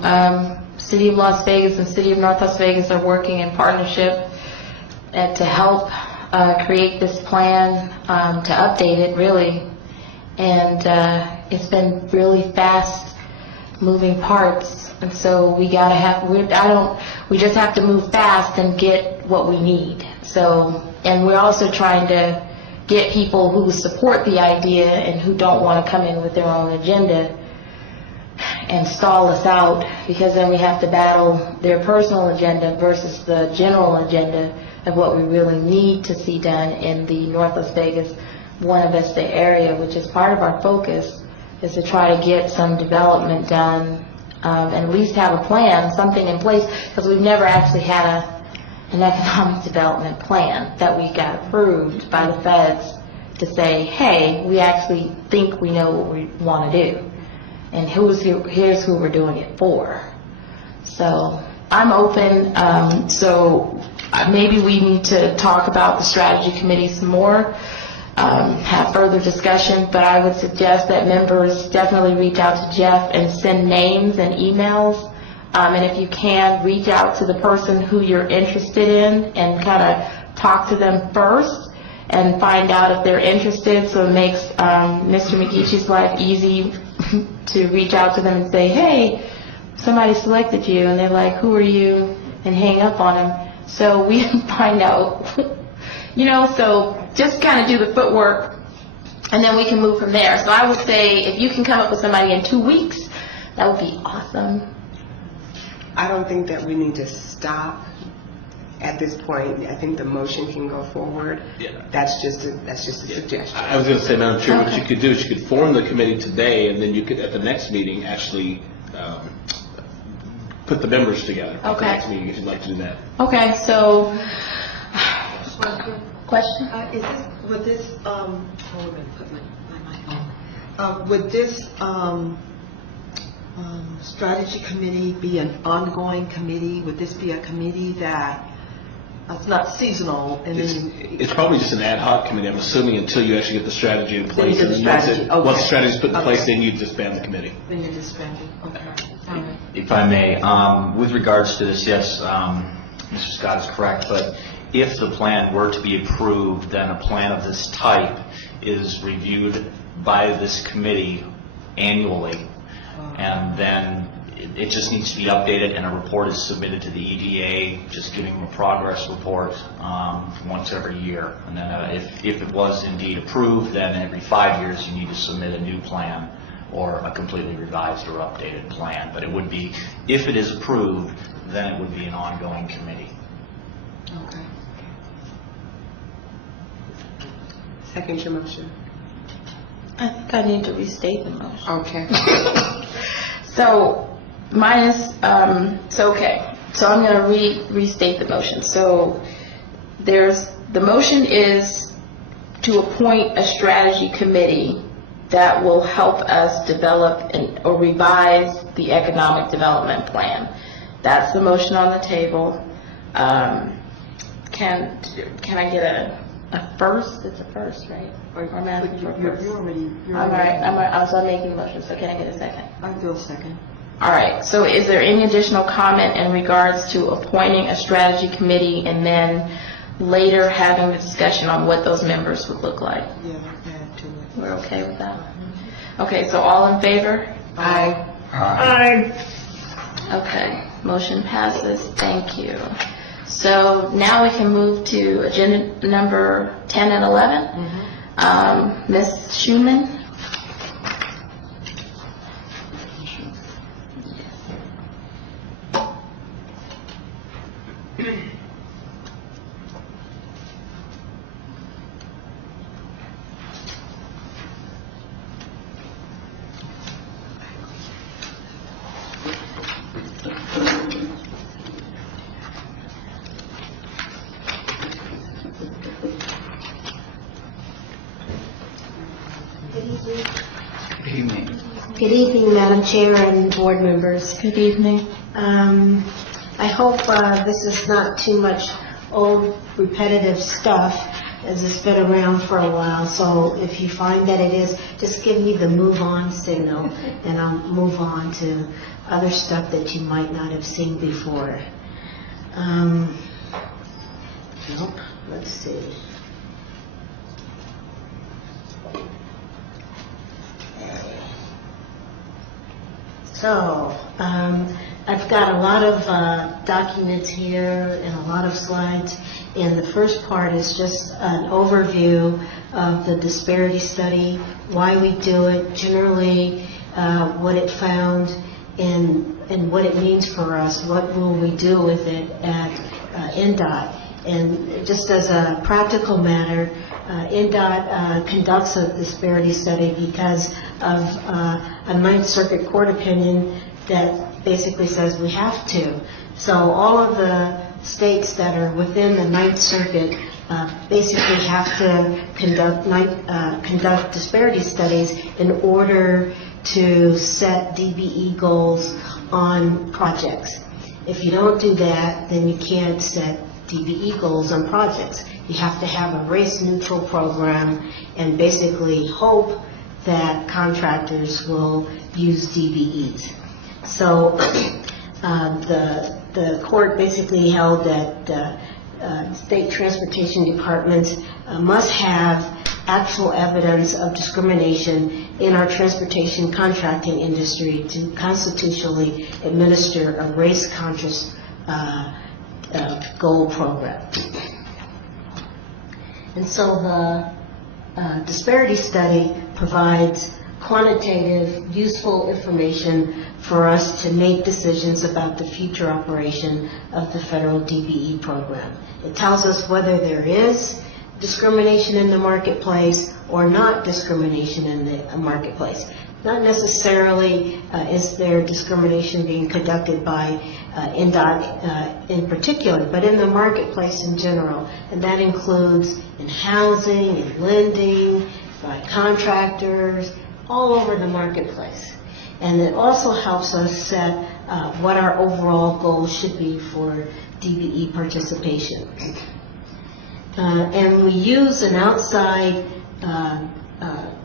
City of Las Vegas and City of North Las Vegas are working in partnership to help create this plan, to update it really. And it's been really fast moving parts. And so we just have to move fast and get what we need. So, and we're also trying to get people who support the idea and who don't want to come in with their own agenda and stall us out, because then we have to battle their personal agenda versus the general agenda of what we really need to see done in the North Las Vegas, Buena Vista area, which is part of our focus, is to try to get some development done and at least have a plan, something in place, because we've never actually had an economic development plan that we got approved by the feds to say, hey, we actually think we know what we want to do, and here's who we're doing it for. So I'm open. So maybe we need to talk about the strategy committee some more, have further discussion, but I would suggest that members definitely reach out to Jeff and send names and emails. And if you can, reach out to the person who you're interested in and kind of talk to them first and find out if they're interested, so it makes Mr. McGeechy's life easy to reach out to them and say, hey, somebody selected you, and they're like, who are you, and hang up on them. So we find out, so just kind of do the footwork and then we can move from there. So I would say if you can come up with somebody in 2 weeks, that would be awesome. I don't think that we need to stop at this point. I think the motion can go forward. Yeah. That's just a suggestion. I was going to say, Madam Chair, what Okay. you could do is you could form the committee today, and then you could, at the next meeting, actually put the members together. At the Okay. next meeting, if you'd like to do that. Okay, so, question? Is this, would this, hold on, put my mic on. Would this, strategy committee be an ongoing committee? Would this be a committee that, it's not seasonal, and then It's probably just an ad hoc committee, I'm assuming, until you actually get the strategy in place. get the And once strategy, once the okay. strategy is put in place, Okay. then you disband the committee. then you're disbanding? Okay. All right. If I may, with regards to this, yes, Mr. Scott is correct, but if the plan were to be approved, then a plan of this type is reviewed by this committee annually, and then it just needs to be updated, and a report is submitted to the EDA, just giving them a progress report once every year. And then if it was indeed approved, then every 5 years you need to submit a new plan or a completely revised or updated plan. But it would be, if it is approved, then it would be an ongoing committee. Okay. Second your motion. I think I need to restate the motion. Okay. So mine is, okay. So I'm going to restate the motion. So the motion is to appoint a strategy committee that will help us develop or revise the economic development plan. That's the motion on the table. Can I get a first? It's a first, right? Or am I asking for a first? You're already. All right, I'm making the motion, so can I get a second? I feel second. All right, so is there any additional comment in regards to appointing a strategy committee and then later having the discussion on what those members would look like? Yeah, add to it. We're okay with that? Okay, so all in favor? Aye. Aye. Okay, motion passes. Thank you. So now we can move to agenda number 10 and 11. Ms. Schuman? Good evening. Good evening, Madam Chair and board members. Good evening. I hope this is not too much old repetitive stuff, as it's been around for a while. So if you find that it is, just give me the move on signal, and I'll move on to other stuff that you might not have seen before. Nope, let's see. So, I've got a lot of documents here and a lot of slides, and the first part is just an overview of the disparity study, why we do it, generally what it found, and what it means for us, what will we do with it at NDOT. And just as a practical matter, NDOT conducts a disparity study because of a Ninth Circuit Court opinion that basically says we have to. So all of the states that are within the Ninth Circuit basically have to conduct disparity studies in order to set DBE goals on projects. If you don't do that, then you can't set DBE goals on projects. You have to have a race-neutral program and basically hope that contractors will use DBEs. So the court basically held that state transportation departments must have actual evidence of discrimination in our transportation contracting industry to constitutionally administer a race-conscious goal program. And so disparity study provides quantitative, useful information for us to make decisions about the future operation of the federal DBE program. It tells us whether there is discrimination in the marketplace or not discrimination in the marketplace. Not necessarily is there discrimination being conducted by NDOT in particular, but in the marketplace in general. And that includes in housing, in lending, by contractors, all over the marketplace. And it also helps us set what our overall goals should be for DBE participation. And we use an outside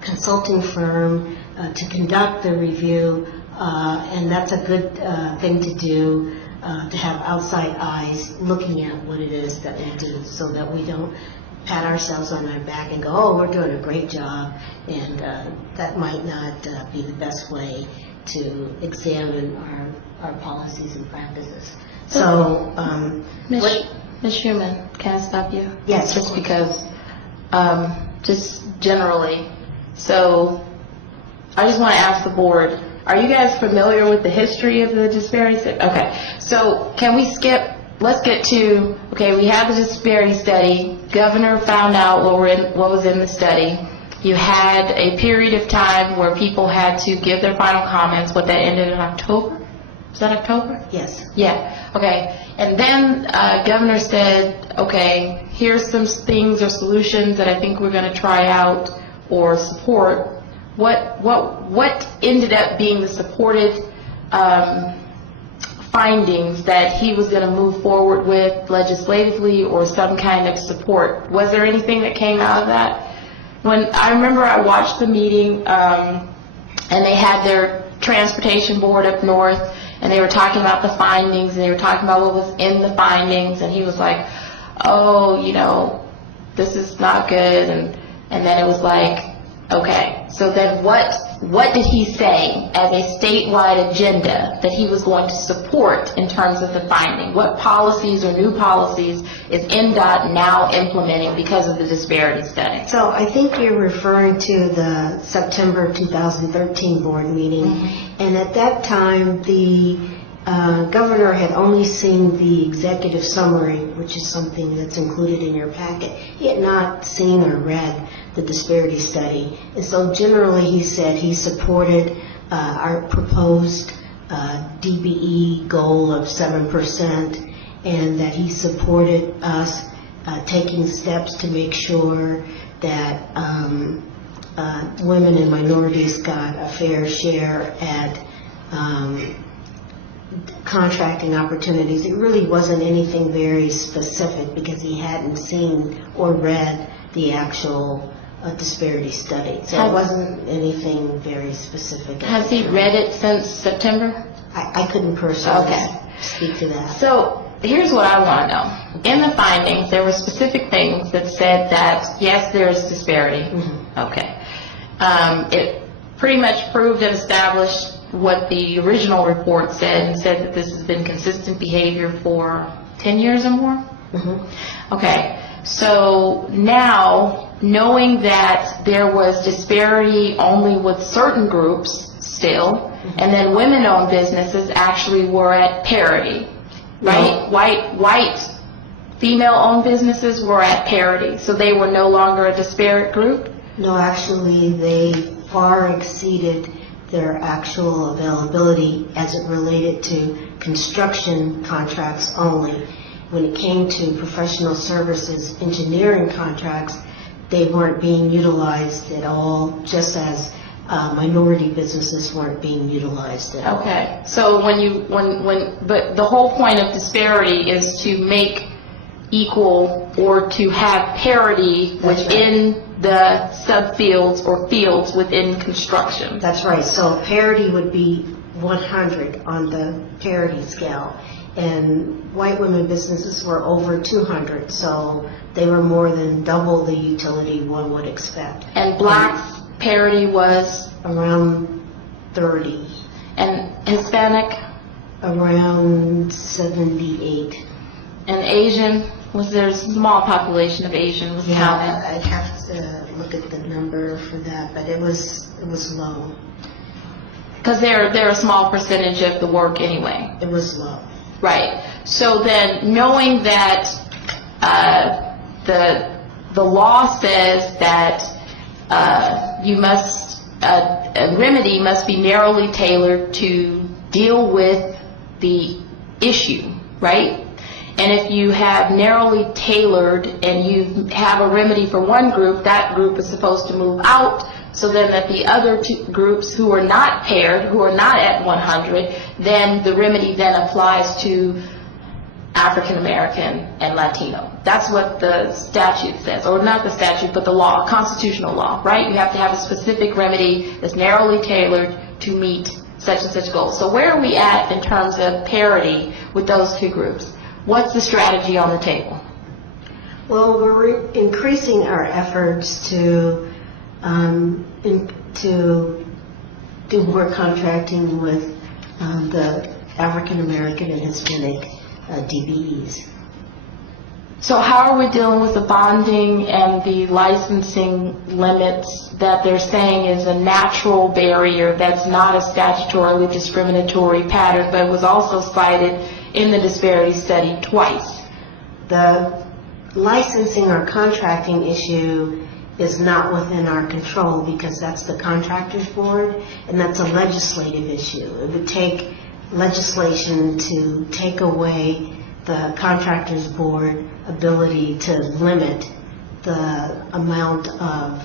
consulting firm to conduct the review, and that's a good thing to do, to have outside eyes looking at what it is that we do, so that we don't pat ourselves on our back and go, oh, we're doing a great job, and that might not be the best way to examine our policies and practices. So, Ms. Schuman, can I stop you? Yes. Just because, just generally, so I just want to ask the board, are you guys familiar with the history of the disparity study? Okay, so can we skip, let's get to, okay, we have the disparity study. Governor found out what was in the study. You had a period of time where people had to give their final comments. What, that ended in October? Is that October? yes. Yeah, okay. And then Governor said, okay, here's some things or solutions that I think we're going to try out or support. What ended up being the supported findings that he was going to move forward with legislatively or some kind of support? Was there anything that came out of that? When I remember I watched the meeting and they had their transportation board up north, and they were talking about the findings, and they were talking about what was in the findings, and he was like, oh, you know, this is not good, and then it was like, okay, so then what did he say as a statewide agenda that he was going to support in terms of the finding? What policies or new policies is NDOT now implementing because of the disparity study? So I think you're referring to the September 2013 board meeting, and at that time the governor had only seen the executive summary, which is something that's included in your packet. He had not seen or read the disparity study, and so generally he said he supported our proposed DBE goal of 7%, and that he supported us taking steps to make sure that women and minorities got a fair share at contracting opportunities. It really wasn't anything very specific because he hadn't seen or read the actual disparity study. So it wasn't anything very specific. Has he read it since September? I couldn't personally Okay. speak to that. So here's what I want to know. In the findings, there were specific things that said that, yes, there is disparity. Okay. It pretty much proved and established what the original report said, and said that this has been consistent behavior for 10 years or more? Okay. So now, knowing that there was disparity only with certain groups still, and then women-owned businesses actually were at parity, right? White female-owned businesses were at parity, so they were no longer a disparate group? No, actually, they far exceeded their actual availability as it related to construction contracts only. When it came to professional services, engineering contracts, they weren't being utilized at all, just as minority businesses weren't being utilized at all. Okay, so but the whole point of disparity is to make equal or to have parity within the subfields or fields within construction. That's right. So parity would be 100 on the parity scale, and white women businesses were over 200, so they were more than double the utility one would expect. And blacks parity was? Around 30. And Hispanic? Around 78. And Asian? Was there a small population of Asian was Yeah, counted? I'd have to look at the number for that, but it was low. Because they're a small percentage of the work anyway. It was low. Right. So then, knowing that the law says that you must a remedy must be narrowly tailored to deal with the issue, right? And if you have narrowly tailored and you have a remedy for one group, that group is supposed to move out, so then that the other two groups who are not paired, who are not at 100, then the remedy then applies to African American and Latino. That's what the statute says, or not the statute, but the law, constitutional law, right? You have to have a specific remedy that's narrowly tailored to meet such and such goals. So where are we at in terms of parity with those two groups? What's the strategy on the table? Well, we're increasing our efforts to do more contracting with the African American and Hispanic DBEs. So how are we dealing with the bonding and the licensing limits that they're saying is a natural barrier that's not a statutorily discriminatory pattern, but was also cited in the disparity study twice? The licensing or contracting issue is not within our control because that's the contractors board, and that's a legislative issue. It would take legislation to take away the contractors board ability to limit the amount of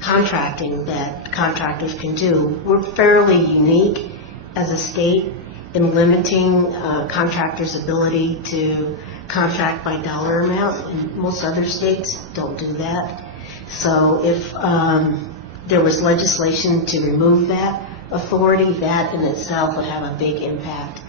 contracting that contractors can do. We're fairly unique as a state in limiting contractors' ability to contract by dollar amount, and most other states don't do that. So if there was legislation to remove that authority, that in itself would have a big impact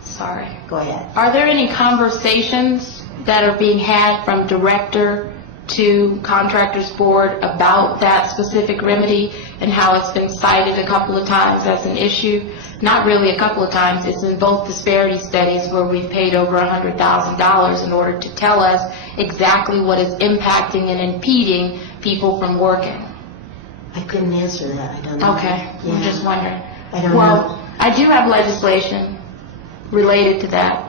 Sorry. Go ahead. Are there any conversations that are being had from director to contractors board about that specific remedy and how it's been cited a couple of times as an issue? Not really a couple of times. It's in both disparity studies where we've paid over $100,000 in order to tell us exactly what is impacting and impeding people from working. I couldn't answer that. I don't know. Okay. Yeah. I'm just wondering. I don't Well, know. I do have legislation related to that.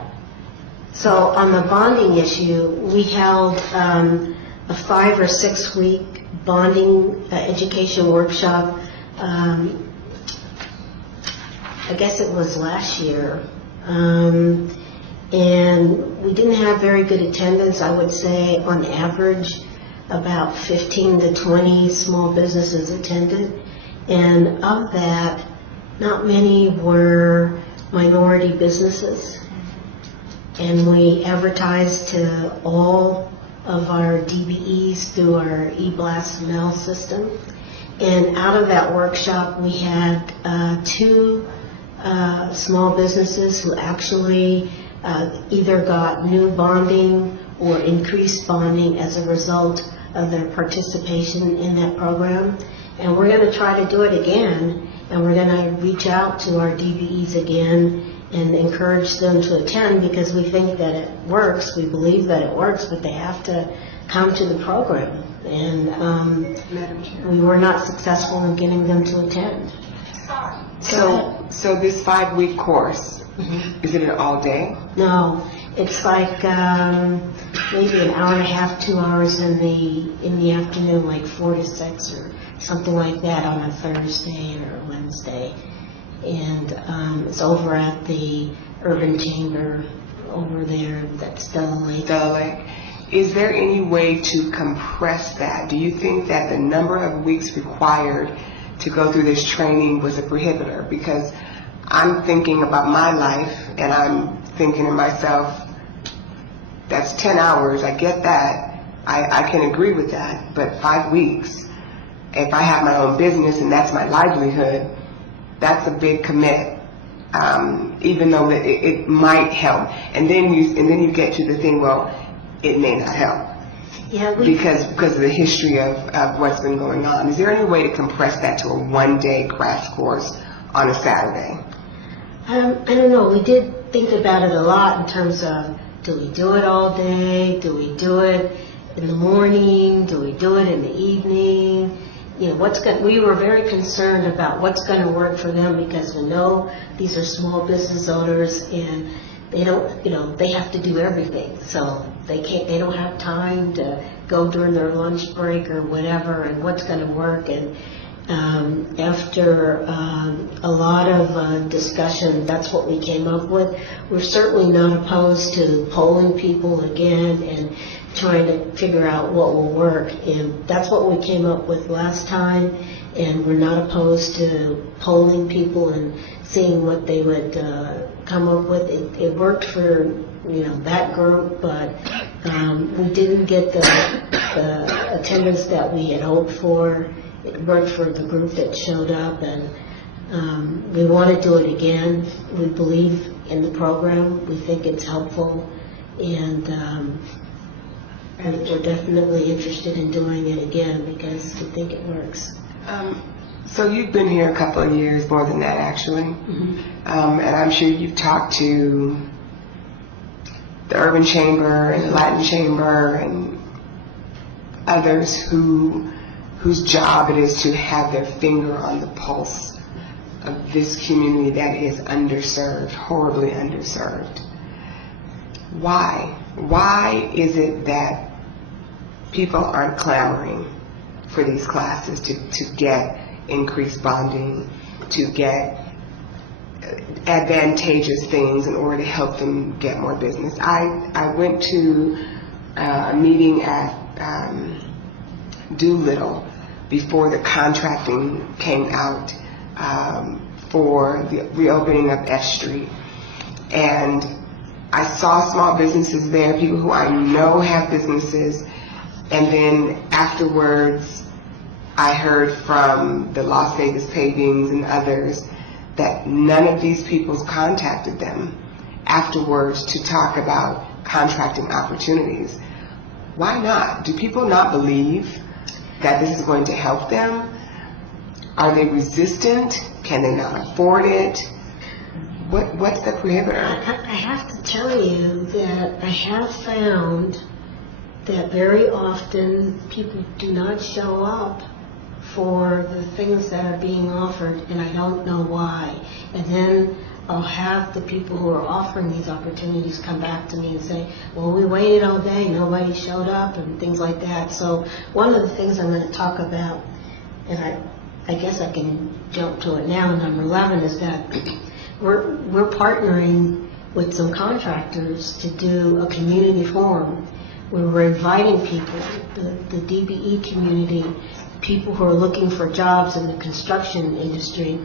So on the bonding issue, we held a 5 or 6 week bonding education workshop. I guess it was last year. And we didn't have very good attendance. I would say on average about 15 to 20 small businesses attended. And of that, not many were minority businesses. And we advertised to all of our DBEs through our e-blast mail system. And out of that workshop, we had 2 small businesses who actually either got new bonding or increased bonding as a result of their participation in that program. And we're going to try to do it again, and we're going to reach out to our DBEs again and encourage them to attend because we think that it works. We believe that it works, but they have to come to the program. And we were not successful in getting them to attend. So this 5-week course, is it an all day? No, it's like maybe an hour and a half, 2 hours in the afternoon, like 4 to 6 or something like that on a Thursday or a Wednesday. And it's over at the Urban Chamber over there, that's Stella Lake. Stella Lake. Is there any way to compress that? Do you think that the number of weeks required to go through this training was a prohibitor? Because I'm thinking about my life and I'm thinking to myself, that's 10 hours, I get that, I can agree with that, but 5 weeks, if I have my own business and that's my livelihood, that's a big commit, even though it might help. And then you get to the thing, well, it may not help. Yeah, because of the history of what's been going on. Is there any way to compress that to a 1-day crash course on a Saturday? I don't know. We did think about it a lot in terms of, do we do it all day? Do we do it in the morning? Do we do it in the evening? You know, we were very concerned about what's going to work for them, because we know these are small business owners and they don't, you know, they have to do everything. So they don't have time to go during their lunch break or whatever, and what's going to work. And after a lot of discussion, that's what we came up with. We're certainly not opposed to polling people again and trying to figure out what will work. And that's what we came up with last time. And we're not opposed to polling people and seeing what they would come up with. It worked for, you know, that group, but we didn't get the attendance that we had hoped for. It worked for the group that showed up, and we want to do it again. We believe in the program. We think it's helpful, and we're definitely interested in doing it again because we think it works. So you've been here a couple of years, more than that actually, and I'm sure you've talked to the Urban Chamber and the Latin Chamber and others whose job it is to have their finger on the pulse of this community that is underserved, horribly underserved. Why? Why is it that people aren't clamoring for these classes to get increased bonding, to get advantageous things in order to help them get more business? I went to a meeting at Doolittle before the contracting came out for the reopening of F Street, and I saw small businesses there, people who I know have businesses, and then afterwards I heard from the Las Vegas Pavings and others that none of these people contacted them afterwards to talk about contracting opportunities. Why not? Do people not believe that this is going to help them? Are they resistant? Can they not afford it? What's the prohibitor? I have to tell you that I have found that very often people do not show up for the things that are being offered, and I don't know why. And then I'll have the people who are offering these opportunities come back to me and say, well, we waited all day, nobody showed up, and things like that. So one of the things I'm going to talk about, and I guess I can jump to it now, number 11, is that we're partnering with some contractors to do a community forum where we're inviting people, the DBE community, people who are looking for jobs in the construction industry,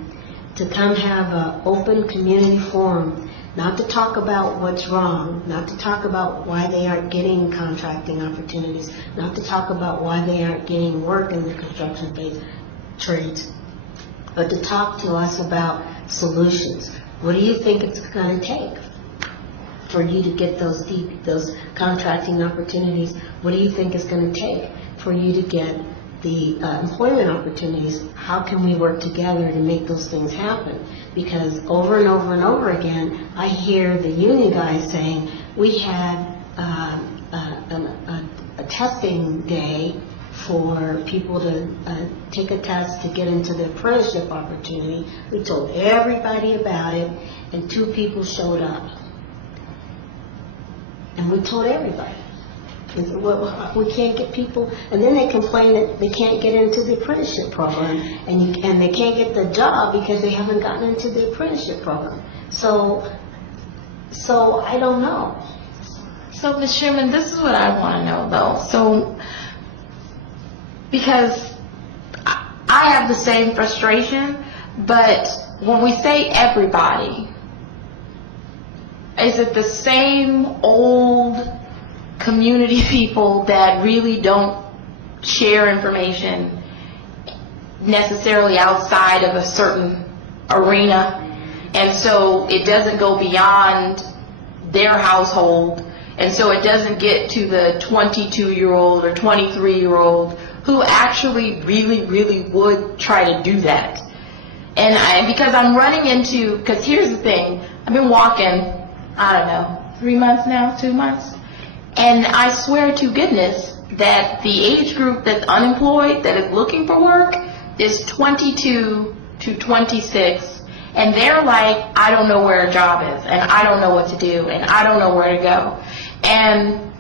to come have an open community forum, not to talk about what's wrong, not to talk about why they aren't getting contracting opportunities, not to talk about why they aren't getting work in the construction-based trades, but to talk to us about solutions. What do you think it's going to take for you to get those contracting opportunities? What do you think it's going to take for you to get the employment opportunities? How can we work together to make those things happen? Because over and over and over again, I hear the union guys saying, we had a testing day for people to take a test to get into the apprenticeship opportunity. We told everybody about it, and 2 people showed up. And we told everybody. Well, we can't get people, and then they complain that they can't get into the apprenticeship program, and they can't get the job because they haven't gotten into the apprenticeship program. So I don't know. So, Ms. Sherman, this is what I want to know, though. So, because I have the same frustration, but when we say everybody, is it the same old community people that really don't share information necessarily outside of a certain arena, and so it doesn't go beyond their household, and so it doesn't get to the 22-year-old or 23-year-old who actually really would try to do that? And because I'm running into, because here's the thing, I've been walking I don't know, 3 months now, 2 months. And I swear to goodness that the age group that's unemployed, that is looking for work, is 22 to 26. And they're like, I don't know where a job is, and I don't know what to do, and I don't know where to go. And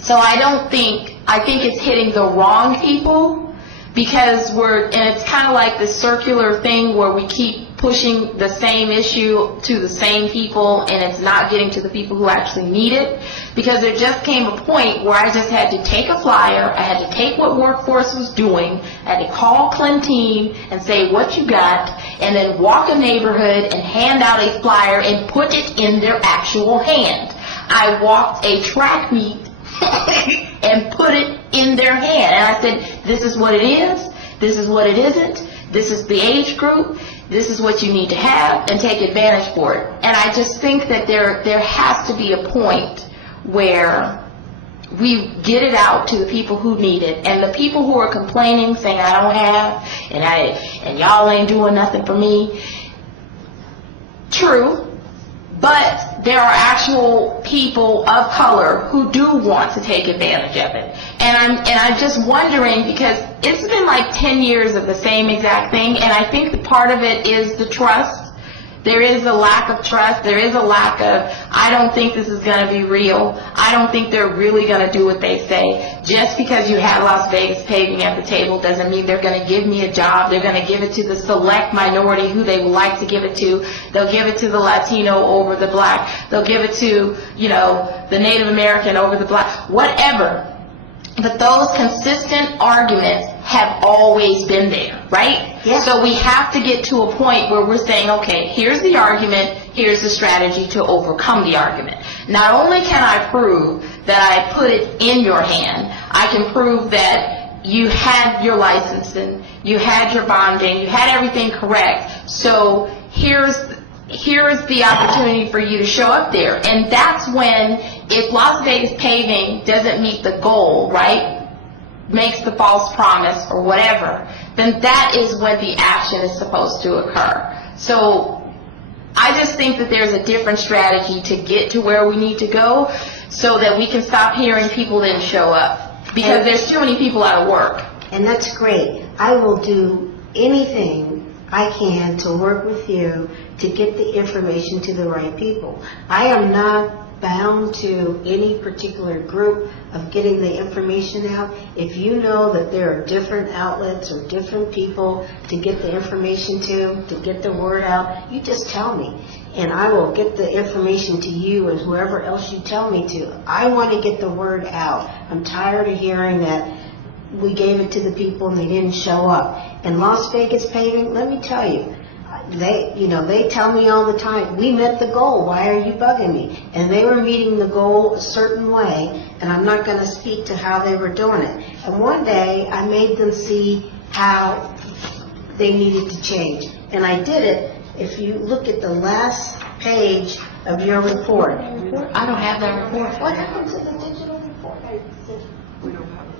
so I think it's hitting the wrong people, because and it's kind of like this circular thing where we keep pushing the same issue to the same people, and it's not getting to the people who actually need it. Because there just came a point where I just had to take a flyer, I had to take what Workforce was doing, I had to call Clintine and say what you got, and then walk a neighborhood and hand out a flyer and put it in their actual hand. I walked a track meet and put it in their hand. And I said, this is what it is, this is what it isn't, this is the age group, this is what you need to have, and take advantage for it. And I just think that there has to be a point where we get it out to the people who need it. And the people who are complaining, saying I don't have, and y'all ain't doing nothing for me, true. But there are actual people of color who do want to take advantage of it. And I'm just wondering, because it's been like 10 years of the same exact thing, and I think the part of it is the trust. There is a lack of trust. There is a lack of, I don't think this is going to be real. I don't think they're really going to do what they say. Just because you have Las Vegas paving at the table doesn't mean they're going to give me a job. They're going to give it to the select minority who they would like to give it to. They'll give it to the Latino over the black. They'll give it to, the Native American over the black. Whatever. But those consistent arguments have always been there, right? Yeah. So we have to get to a point where we're saying, okay, here's the argument, here's the strategy to overcome the argument. Not only can I prove that I put it in your hand, I can prove that you had your licensing, you had your bonding, you had everything correct. So here's the opportunity for you to show up there. And that's when, if Las Vegas paving doesn't meet the goal, right, makes the false promise or whatever, then that is when the action is supposed to occur. So I just think that there's a different strategy to get to where we need to go, so that we can stop hearing people didn't show up, because there's too many people out of work. And that's great. I will do anything I can to work with you to get the information to the right people. I am not bound to any particular group of getting the information out. If you know that there are different outlets or different people to get the information to get the word out, you just tell me, and I will get the information to you and whoever else you tell me to. I want to get the word out. I'm tired of hearing that we gave it to the people and they didn't show up. And Las Vegas paving, let me tell you, they tell me all the time, we met the goal, why are you bugging me? And they were meeting the goal a certain way, and I'm not going to speak to how they were doing it. And one day, I made them see how they needed to change. And I did it. If you look at the last page of your report. I don't have that report. What happened to the digital report? We don't have it.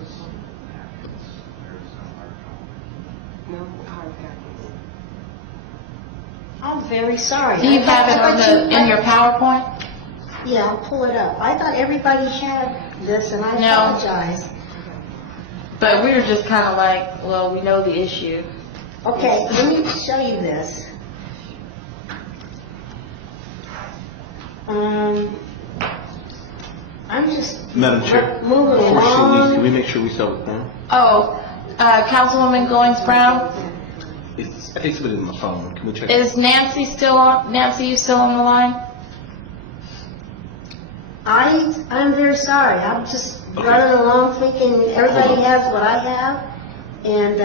No, hard copies. I'm very sorry. Do you have it in your PowerPoint? Yeah, I'll pull it up. I thought everybody had this, and I apologize. But we were just kind of like, well, we know the issue. Okay, let me show you this. I'm just Madam Chair, moving before she leaves, along. can we make sure we sell the form? Oh, Councilwoman Goings-Brown, I think somebody on the phone. Can we check? is Nancy still on? Nancy, you still on the line? I'm very sorry. I'm just running along thinking everybody has what I have, and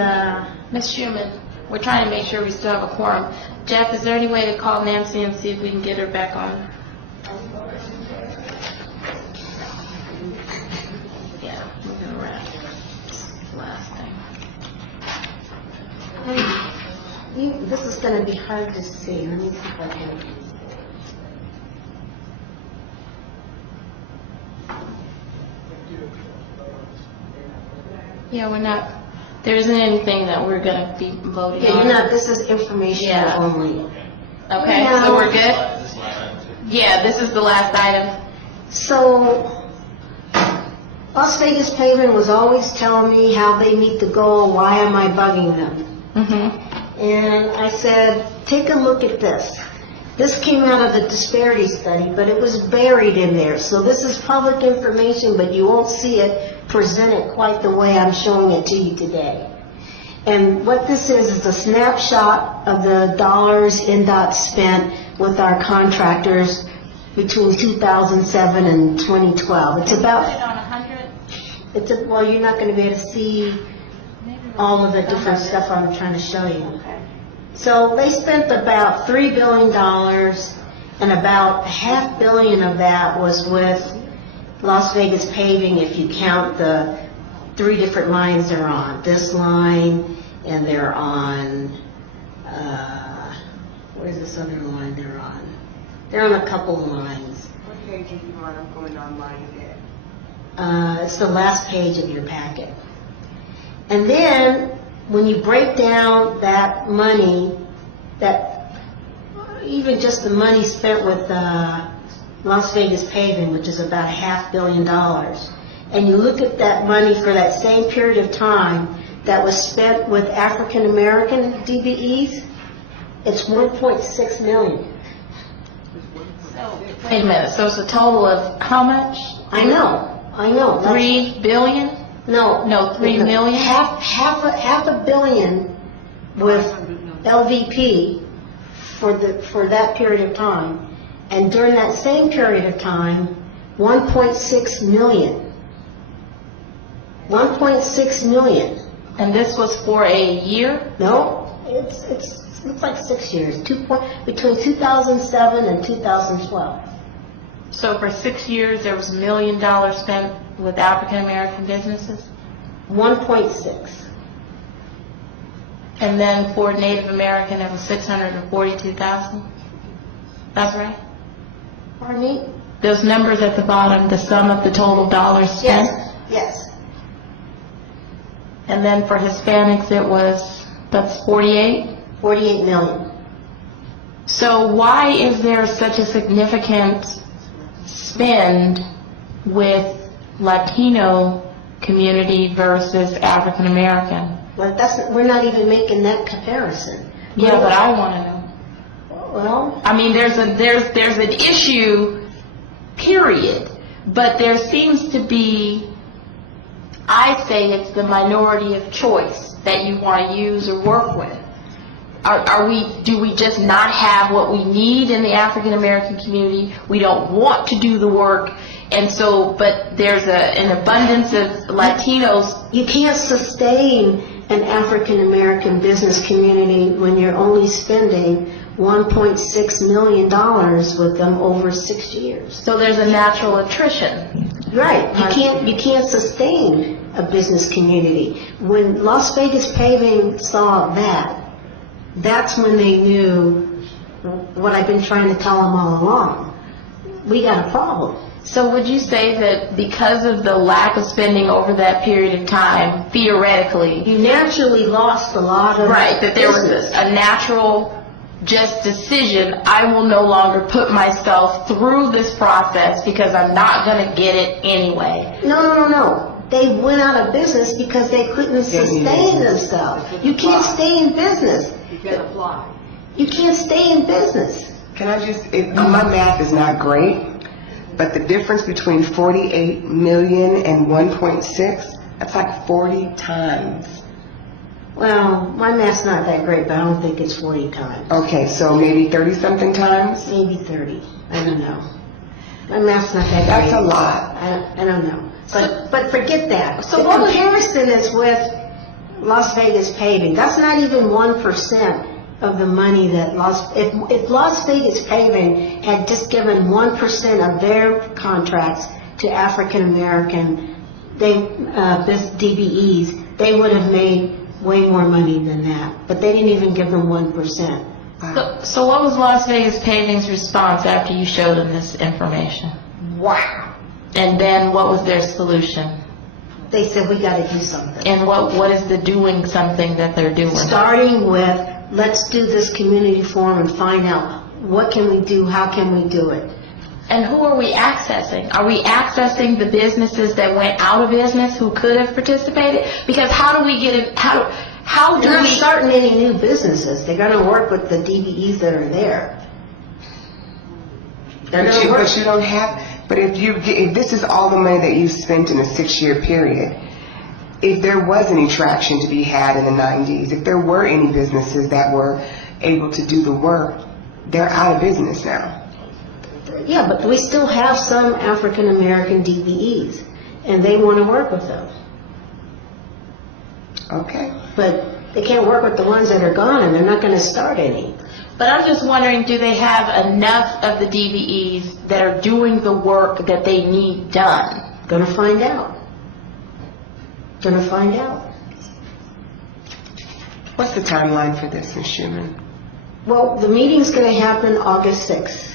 Ms. Schuman, we're trying to make sure we still have a quorum. Jeff, is there any way to call Nancy and see if we can get her back on? Yeah, we're gonna wrap. This is the last thing. this is going to be hard to see. Let me see if I can. Yeah, we're not, there isn't anything that we're going to be voting Yeah, on. this is informational only. Okay, Yeah. so we're good? Yeah, this is the last item. So, Las Vegas Paving was always telling me how they meet the goal, why am I bugging them? Mm-hmm. And I said, take a look at this. This came out of the disparity study, but it was buried in there. So this is public information, but you won't see it presented quite the way I'm showing it to you today. And what this is a snapshot of the dollars NDOT spent with our contractors between 2007 and 2012. It's about, on 100? well, you're not going to be able to see all of the different stuff I'm trying to show you. So they spent about $3 billion, and about $500 million of that was with Las Vegas Paving, if you count the 3 different lines they're on. This line, and they're on, where's this other line they're on? They're on a couple of lines. What page are you on? I'm going online again. It's the last page of your packet. And then, when you break down that money, that even just the money spent with Las Vegas Paving, which is about $500 million, and you look at that money for that same period of time that was spent with African American DBEs, it's $1.6 million. Wait a minute, so it's a total of how much? I know. 3 billion? No, 3 million? Half a billion with LVP for that period of time, and during that same period of time, 1.6 million. 1.6 million. And this was for a year? No, it looks like 6 years. Between 2007 and 2012. So for 6 years, there was $1 million spent with African American businesses? 1.6. And then for Native American, it was 642,000? That's right? Pardon me? Those numbers at the bottom, the sum of the total dollars spent? Yes. And then for Hispanics, that's 48? 48 million. So why is there such a significant spend with Latino community versus African American? Well, we're not even making that comparison. Yeah, but I want to know. Well, I mean, there's an issue, period, but there seems to be, I say it's the minority of choice that you want to use or work with. Do we just not have what we need in the African American community? We don't want to do the work, and so, but there's an abundance of Latinos. You can't sustain an African American business community when you're only spending $1.6 million with them over 6 years. So there's a natural attrition. Right. You can't sustain a business community. When Las Vegas Paving saw that's when they knew what I've been trying to tell them all along. We got a problem. So would you say that because of the lack of spending over that period of time, theoretically, you naturally lost a lot of right, that there was business. a natural just decision, I will no longer put myself through this process because I'm not going to get it anyway? No. They went out of business because they couldn't sustain themselves. You can't stay in business. You can apply. You can't stay in business. Can I just, my math is not great, but the difference between 48 million and 1.6, that's like 40 times. Well, my math's not that great, but I don't think it's 40 times. Okay, so maybe 30-something times? Maybe 30. I don't know. My math's not that great. That's a lot. I don't know. But forget that. So the comparison is with Las Vegas Paving. That's not even 1% of the money that if Las Vegas Paving had just given 1% of their contracts to African American DBEs, they would have made way more money than that. But they didn't even give them 1%. So what was Las Vegas Paving's response after you showed them this information? Wow. And then what was their solution? They said, we got to do something. And what is the doing something that they're doing? Starting with, let's do this community forum and find out what can we do, how can we do it. And who are we accessing? Are we accessing the businesses that went out of business who could have participated? Because how do we get it, how do They're not we... starting any new businesses. They're going to work with the DBEs that are there. They're going to work. But you don't have, but if this is all the money that you spent in a 6-year period, if there was any traction to be had in the 90s, if there were any businesses that were able to do the work, they're out of business now. Yeah, but we still have some African American DBEs, and they want to work with them. Okay. But they can't work with the ones that are gone, and they're not going to start any. But I'm just wondering, do they have enough of the DBEs that are doing the work that they need done? Going to find out. Going to find out. What's the timeline for this, Ms. Schumann? Well, the meeting's going to happen August 6th.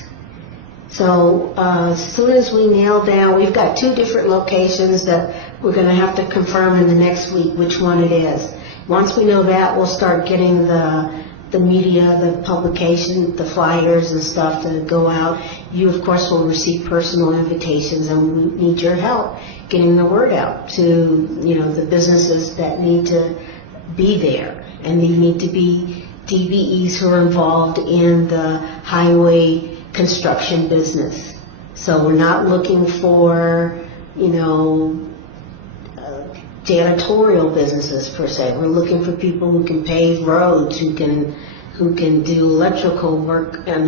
So as soon as we nail down, we've got 2 different locations that we're going to have to confirm in the next week which one it is. Once we know that, we'll start getting the media, the publication, the flyers and stuff to go out. You, of course, will receive personal invitations, and we need your help getting the word out to, the businesses that need to be there. And they need to be DBEs who are involved in the highway construction business. So we're not looking for, janitorial businesses per se. We're looking for people who can pave roads, who can do electrical work in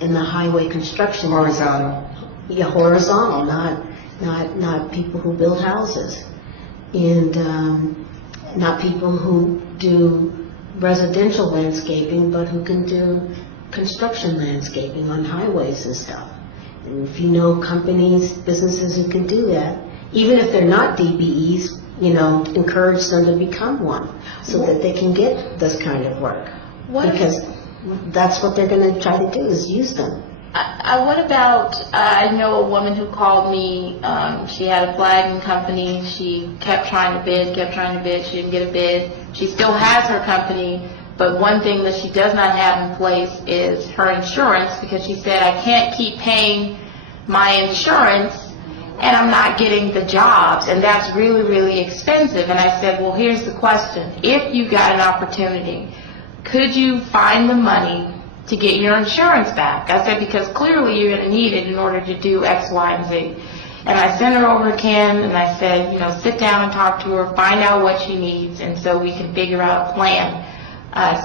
the highway construction. Horizontal. Yeah, horizontal, not people who build houses, and not people who do residential landscaping, but who can do construction landscaping on highways and stuff. And if you know companies, businesses who can do that, even if they're not DBEs, encourage them to become one so that they can get this kind of work. Because that's what they're going to try to do, is use them. What about, I know a woman who called me, she had a flagging company, she kept trying to bid, she didn't get a bid. She still has her company, but one thing that she does not have in place is her insurance, because she said, I can't keep paying my insurance and I'm not getting the jobs, and that's really, really expensive. And I said, well, here's the question. If you got an opportunity, could you find the money to get your insurance back? I said, because clearly you're going to need it in order to do X, Y, and Z. And I sent her over to Ken, and I said, sit down and talk to her, find out what she needs, and so we can figure out a plan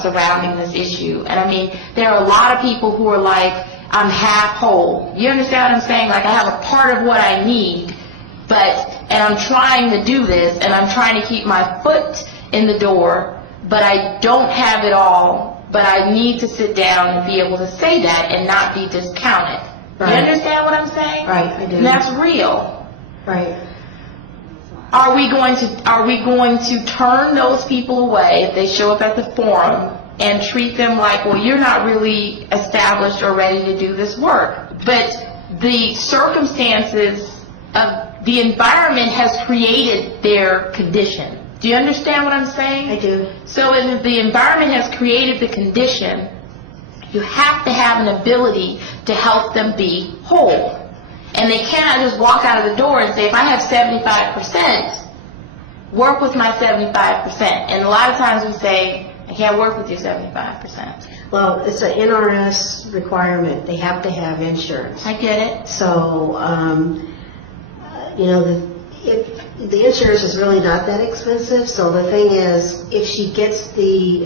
surrounding this issue. And I mean, there are a lot of people who are like, I'm half whole. You understand what I'm saying? Like, I have a part of what I need, and I'm trying to do this, and I'm trying to keep my foot in the door, but I don't have it all, but I need to sit down and be able to say that and not be discounted. Right. You understand what I'm saying? Right, I do. And that's real. Right. Are we going to turn those people away if they show up at the forum and treat them like, well, you're not really established or ready to do this work? But the circumstances of the environment has created their condition. Do you understand what I'm saying? I do. So if the environment has created the condition, you have to have an ability to help them be whole. And they cannot just walk out of the door and say, if I have 75%, work with my 75%. And a lot of times we say, I can't work with your 75%. Well, it's an NRS requirement. They have to have insurance. I get it. So, the insurance is really not that expensive. So the thing is, if she gets the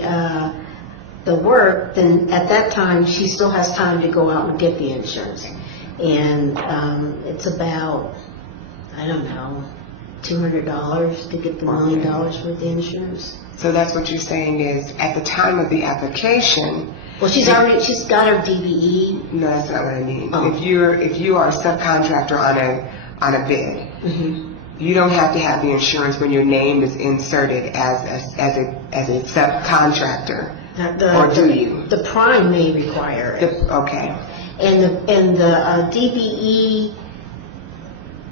work, then at that time she still has time to go out and get the insurance. And it's about, I don't know, $200 to get the $1 million worth of insurance. So that's what you're saying is, at the time of the application... Well, she's got her DBE. No, that's not what I mean. Oh. If you are a subcontractor on a bid, Mm-hmm. you don't have to have the insurance when your name is inserted as a subcontractor. Or do you? The prime may require it. Okay. And the DBE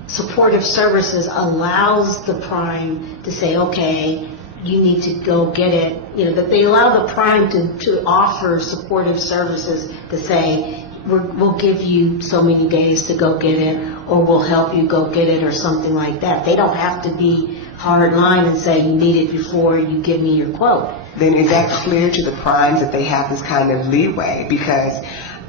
supportive services allows the prime to say, okay, you need to go get it. That they allow the prime to offer supportive services to say, we'll give you so many days to go get it, or we'll help you go get it, or something like that. They don't have to be hard line and say you need it before you give me your quote. Then is that clear to the primes that they have this kind of leeway? Because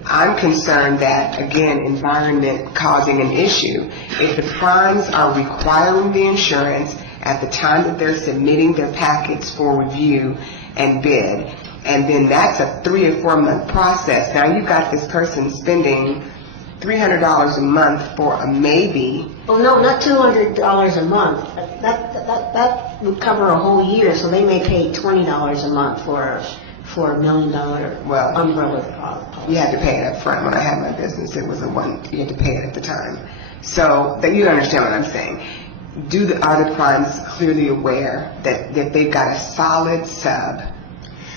I'm concerned that, again, environment causing an issue. If the primes are requiring the insurance at the time that they're submitting their packets for review and bid, and then that's a 3 or 4 month process. Now you've got this person spending $300 a month for a maybe. Oh, no, not $200 a month. That would cover a whole year, so they may pay $20 a month for $1 million umbrella policy. You had to pay it up front. When I had my business, it was you had to pay it at the time. So that you understand what I'm saying. Are the primes clearly aware that if they've got a solid sub,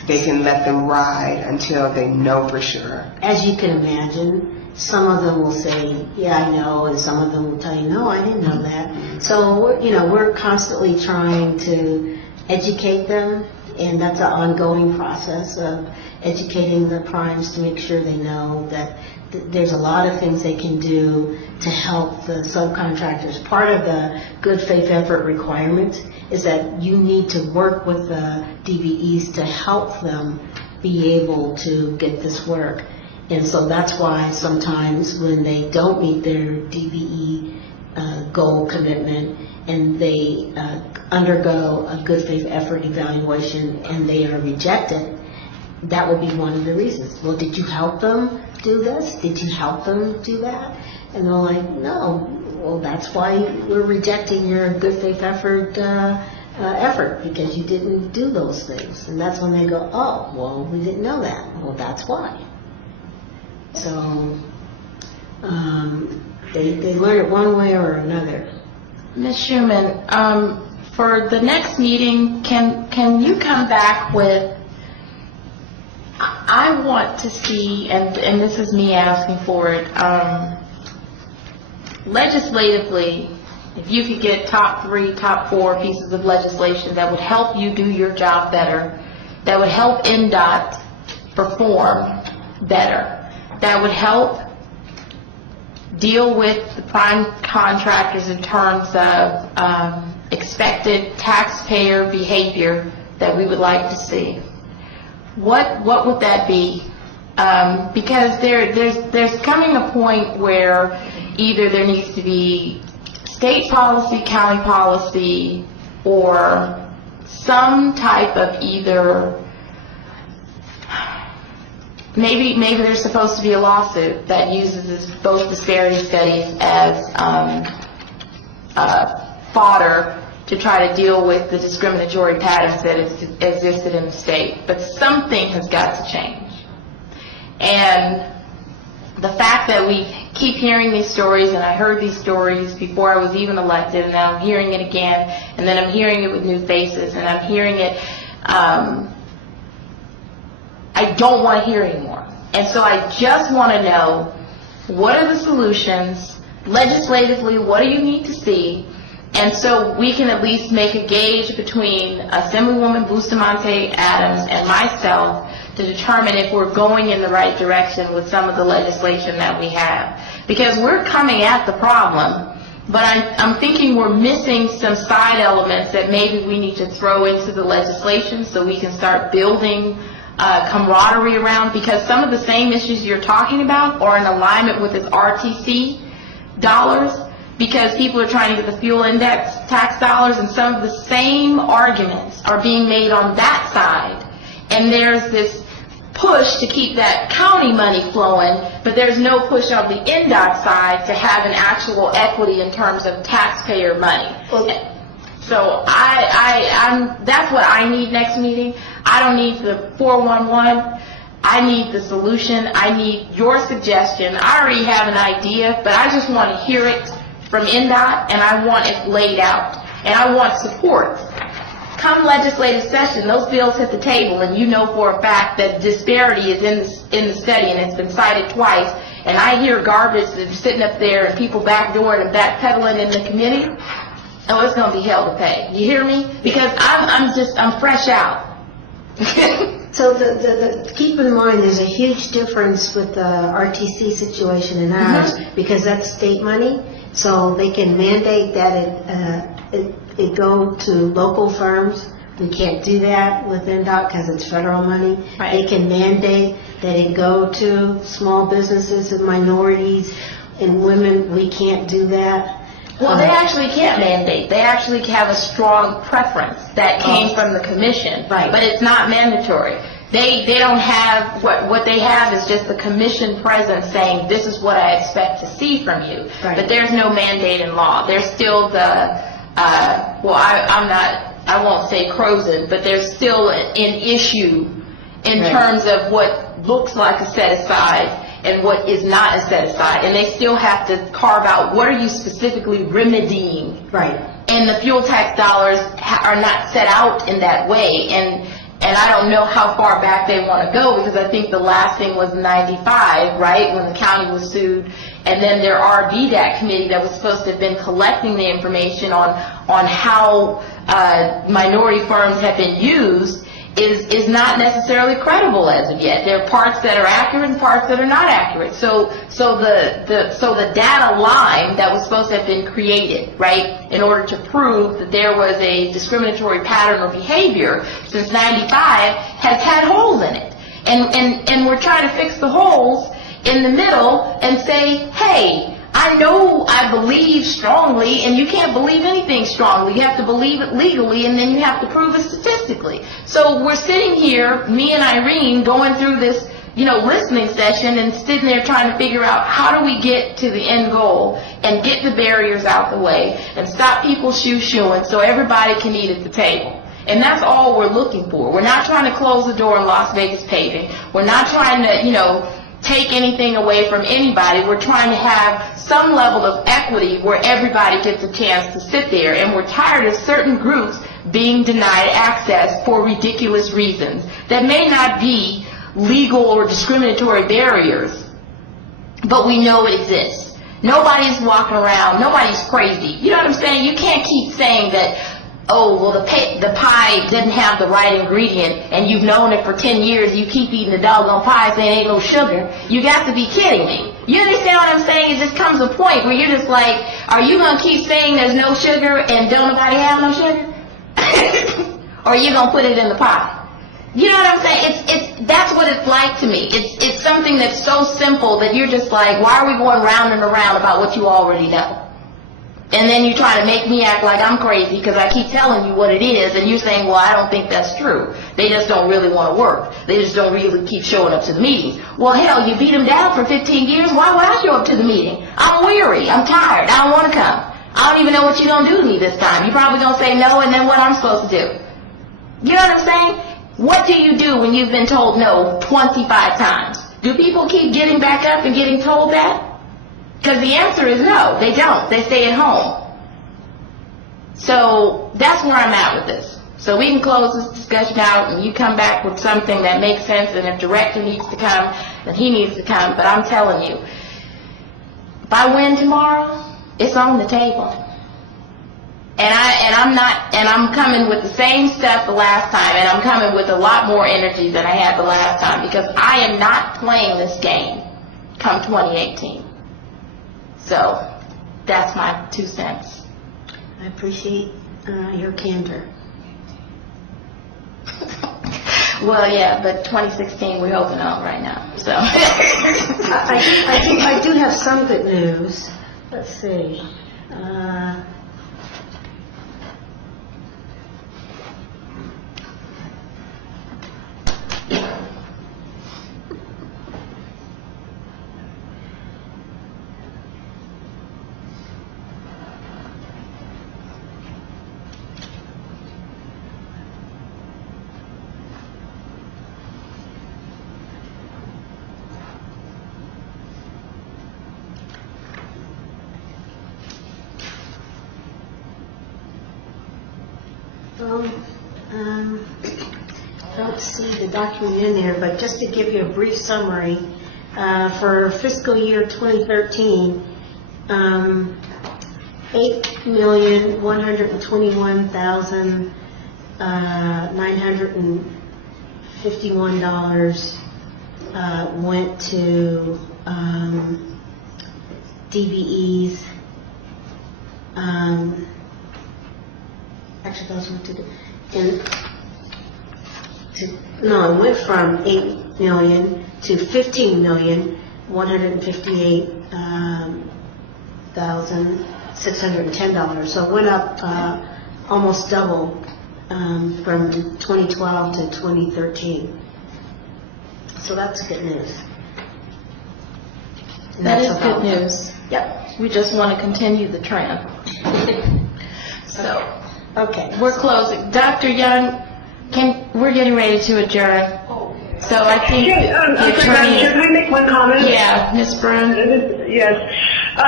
they can let them ride until they know for sure? As you can imagine, some of them will say, yeah, I know, and some of them will tell you, no, I didn't know that. So, we're constantly trying to educate them, and that's an ongoing process of educating the primes to make sure they know that there's a lot of things they can do to help the subcontractors. Part of the good faith effort requirement is that you need to work with the DBEs to help them be able to get this work. And so that's why sometimes when they don't meet their DBE goal commitment and they undergo a good faith effort evaluation and they are rejected, that would be one of the reasons. Well, did you help them do this? Did you help them do that? And they're like, no. Well, that's why we're rejecting your good faith effort because you didn't do those things. And that's when they go, oh, well, we didn't know that. Well, that's why. So they learn it one way or another. Ms. Schuman, for the next meeting, can you come back with, I want to see, and this is me asking for it, legislatively, if you could get top 3, top 4 pieces of legislation that would help you do your job better, that would help NDOT perform better, that would help deal with the prime contractors in terms of expected taxpayer behavior that we would like to see. What would that be? Because there's coming a point where either there needs to be state policy, county policy, or some type of either, maybe there's supposed to be a lawsuit that uses those disparity studies as fodder to try to deal with the discriminatory patterns that existed in the state. But something has got to change. And the fact that we keep hearing these stories, and I heard these stories before I was even elected, and now I'm hearing it again, and then I'm hearing it with new faces, and I'm hearing it, I don't want to hear anymore. And so I just want to know, what are the solutions? Legislatively, what do you need to see? And so we can at least make a gauge between Assemblywoman Bustamante Adams and myself to determine if we're going in the right direction with some of the legislation that we have. Because we're coming at the problem, but I'm thinking we're missing some side elements that maybe we need to throw into the legislation so we can start building camaraderie around, because some of the same issues you're talking about are in alignment with this RTC dollars, because people are trying to get the fuel index tax dollars, and some of the same arguments are being made on that side. And there's this push to keep that county money flowing, but there's no push on the NDOT side to have an actual equity in terms of taxpayer money. So that's what I need next meeting. I don't need the 411. I need the solution. I need your suggestion. I already have an idea, but I just want to hear it from NDOT, and I want it laid out. And I want support. Come legislative session, those bills hit the table, and you know for a fact that disparity is in the study, and it's been cited twice. And I hear garbage that's sitting up there and people backdooring and backpedaling in the committee. Oh, it's going to be hell to pay. You hear me? Because I'm fresh out. So keep in mind, there's a huge difference with the RTC situation and ours, because that's state money, so they can mandate that it go to local firms. We can't do that with NDOT because it's federal money. Right. They can mandate that it go to small businesses and minorities and women. We can't do that. Well, they actually can't mandate. They actually have a strong preference that came from the commission. Right. But it's not mandatory. They don't have, what they have is just the commission presence saying, this is what I expect to see from you. Right. But there's no mandate in law. There's still the, I won't say Croson, but there's still an issue in terms of what looks like a set aside and what is not a set aside. And they still have to carve out, what are you specifically remedying? Right. And the fuel tax dollars are not set out in that way. And I don't know how far back they want to go, because I think the last thing was 95, right, when the county was sued. And then their RVDAC committee that was supposed to have been collecting the information on how minority firms have been used is not necessarily credible as of yet. There are parts that are accurate and parts that are not accurate. So the data line that was supposed to have been created, right, in order to prove that there was a discriminatory pattern or behavior since 95 has had holes in it. And we're trying to fix the holes in the middle and say, hey, I know I believe strongly, and you can't believe anything strongly. You have to believe it legally, and then you have to prove it statistically. So we're sitting here, me and Irene, going through this, listening session and sitting there trying to figure out how do we get to the end goal and get the barriers out the way and stop people shoo-shooing so everybody can eat at the table. And that's all we're looking for. We're not trying to close the door on Las Vegas paving. We're not trying to, take anything away from anybody. We're trying to have some level of equity where everybody gets a chance to sit there. And we're tired of certain groups being denied access for ridiculous reasons that may not be legal or discriminatory barriers, but we know it exists. Nobody's walking around, nobody's crazy. You know what I'm saying? You can't keep saying that, oh, well, the pie didn't have the right ingredient, and you've known it for 10 years, you keep eating the doggone pie saying ain't no sugar. You got to be kidding me. You understand what I'm saying? It just comes a point where you're just like, are you going to keep saying there's no sugar and don't nobody have no sugar? Or are you going to put it in the pie? You know what I'm saying? That's what it's like to me. It's something that's so simple that you're just like, why are we going round and around about what you already know? And then you try to make me act like I'm crazy because I keep telling you what it is, and you're saying, well, I don't think that's true. They just don't really want to work. They just don't really keep showing up to the meetings. Well, hell, you beat them down for 15 years. Why would I show up to the meeting? I'm weary. I'm tired. I don't want to come. I don't even know what you're going to do to me this time. You're probably going to say no, and then what I'm supposed to do. You know what I'm saying? What do you do when you've been told no 25 times? Do people keep getting back up and getting told that? Because the answer is no, they don't. They stay at home. So that's where I'm at with this. So we can close this discussion out and you come back with something that makes sense, and if director needs to come, then he needs to come. But I'm telling you, if I win tomorrow, it's on the table. And I'm coming with the same stuff the last time, and I'm coming with a lot more energy than I had the last time, because I am not playing this game come 2018. So that's my 2 cents. I appreciate your candor. Well, yeah, but 2016 we're hoping on right now. So I do have some good news. Let's see. Don't see the document in there, but just to give you a brief summary, for fiscal year 2013, 8,121,950 $51 went to DBEs. Actually, those went to no, it went from $8 million to $15,158,610. So it went up almost double from 2012 to 2013. So that's good news. And That that's is about- good news. Yep. We just want to continue the trend. So, Okay. we're closing. Dr. Young, we're getting ready to adjourn. So I think I'm the sorry, attorney... can I make one comment? Yeah, Ms. Brown? Yes. So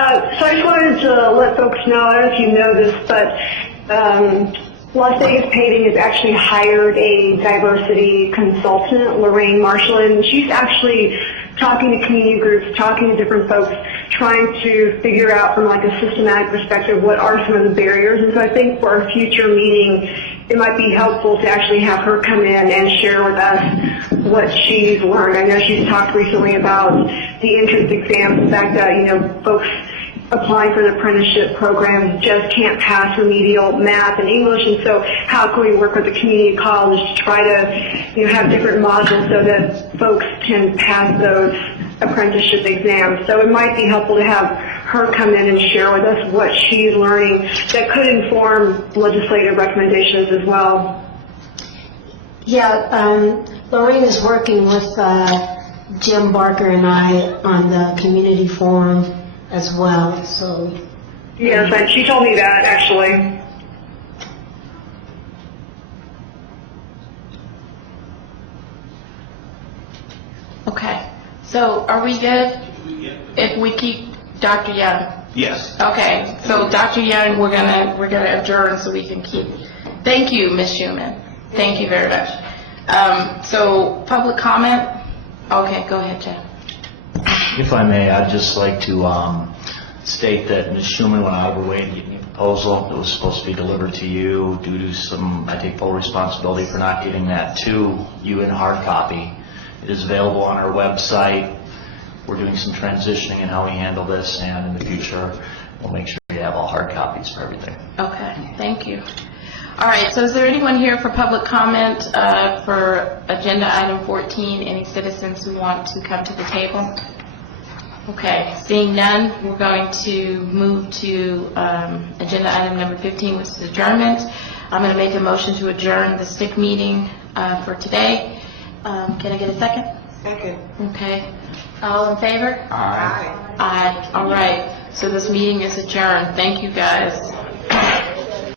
I just wanted to let folks know, I don't know if you know this, but Las Vegas Paving has actually hired a diversity consultant, Lorraine Marshall, and she's actually talking to community groups, talking to different folks, trying to figure out from like a systematic perspective what are some of the barriers. And so I think for a future meeting, it might be helpful to actually have her come in and share with us what she's learned. I know she's talked recently about the entrance exams, the fact that, folks applying for the apprenticeship programs just can't pass remedial math and English, and so how can we work with the community college to try to, have different modules so that folks can pass those apprenticeship exams. So it might be helpful to have her come in and share with us what she's learning that could inform legislative recommendations as well. Yeah, Lorraine is working with Jim Barker and I on the community forum as well, so. Yes, and she told me that, actually. Okay. So are we good if we keep Dr. Young? Yes. Okay. So Dr. Young, we're gonna adjourn so we can keep. Thank you, Ms. Schuman. Thank you very much. So public comment? Okay, go ahead, Jeff. If I may, I'd just like to state that Ms. Schuman went out of her way to get me a proposal that was supposed to be delivered to you. Due to some, I take full responsibility for not getting that to you in hard copy. It is available on our website. We're doing some transitioning in how we handle this, and in the future, we'll make sure you have all hard copies for everything. Okay, thank you. All right, so is there anyone here for public comment for agenda item 14? Any citizens who want to come to the table? Okay, seeing none, we're going to move to agenda item number 15, which is adjournment. I'm going to make a motion to adjourn the SNEC meeting for today. Can I get a second? Second. Okay. All in favor? Aye. Aye. All right. So this meeting is adjourned. Thank you, guys.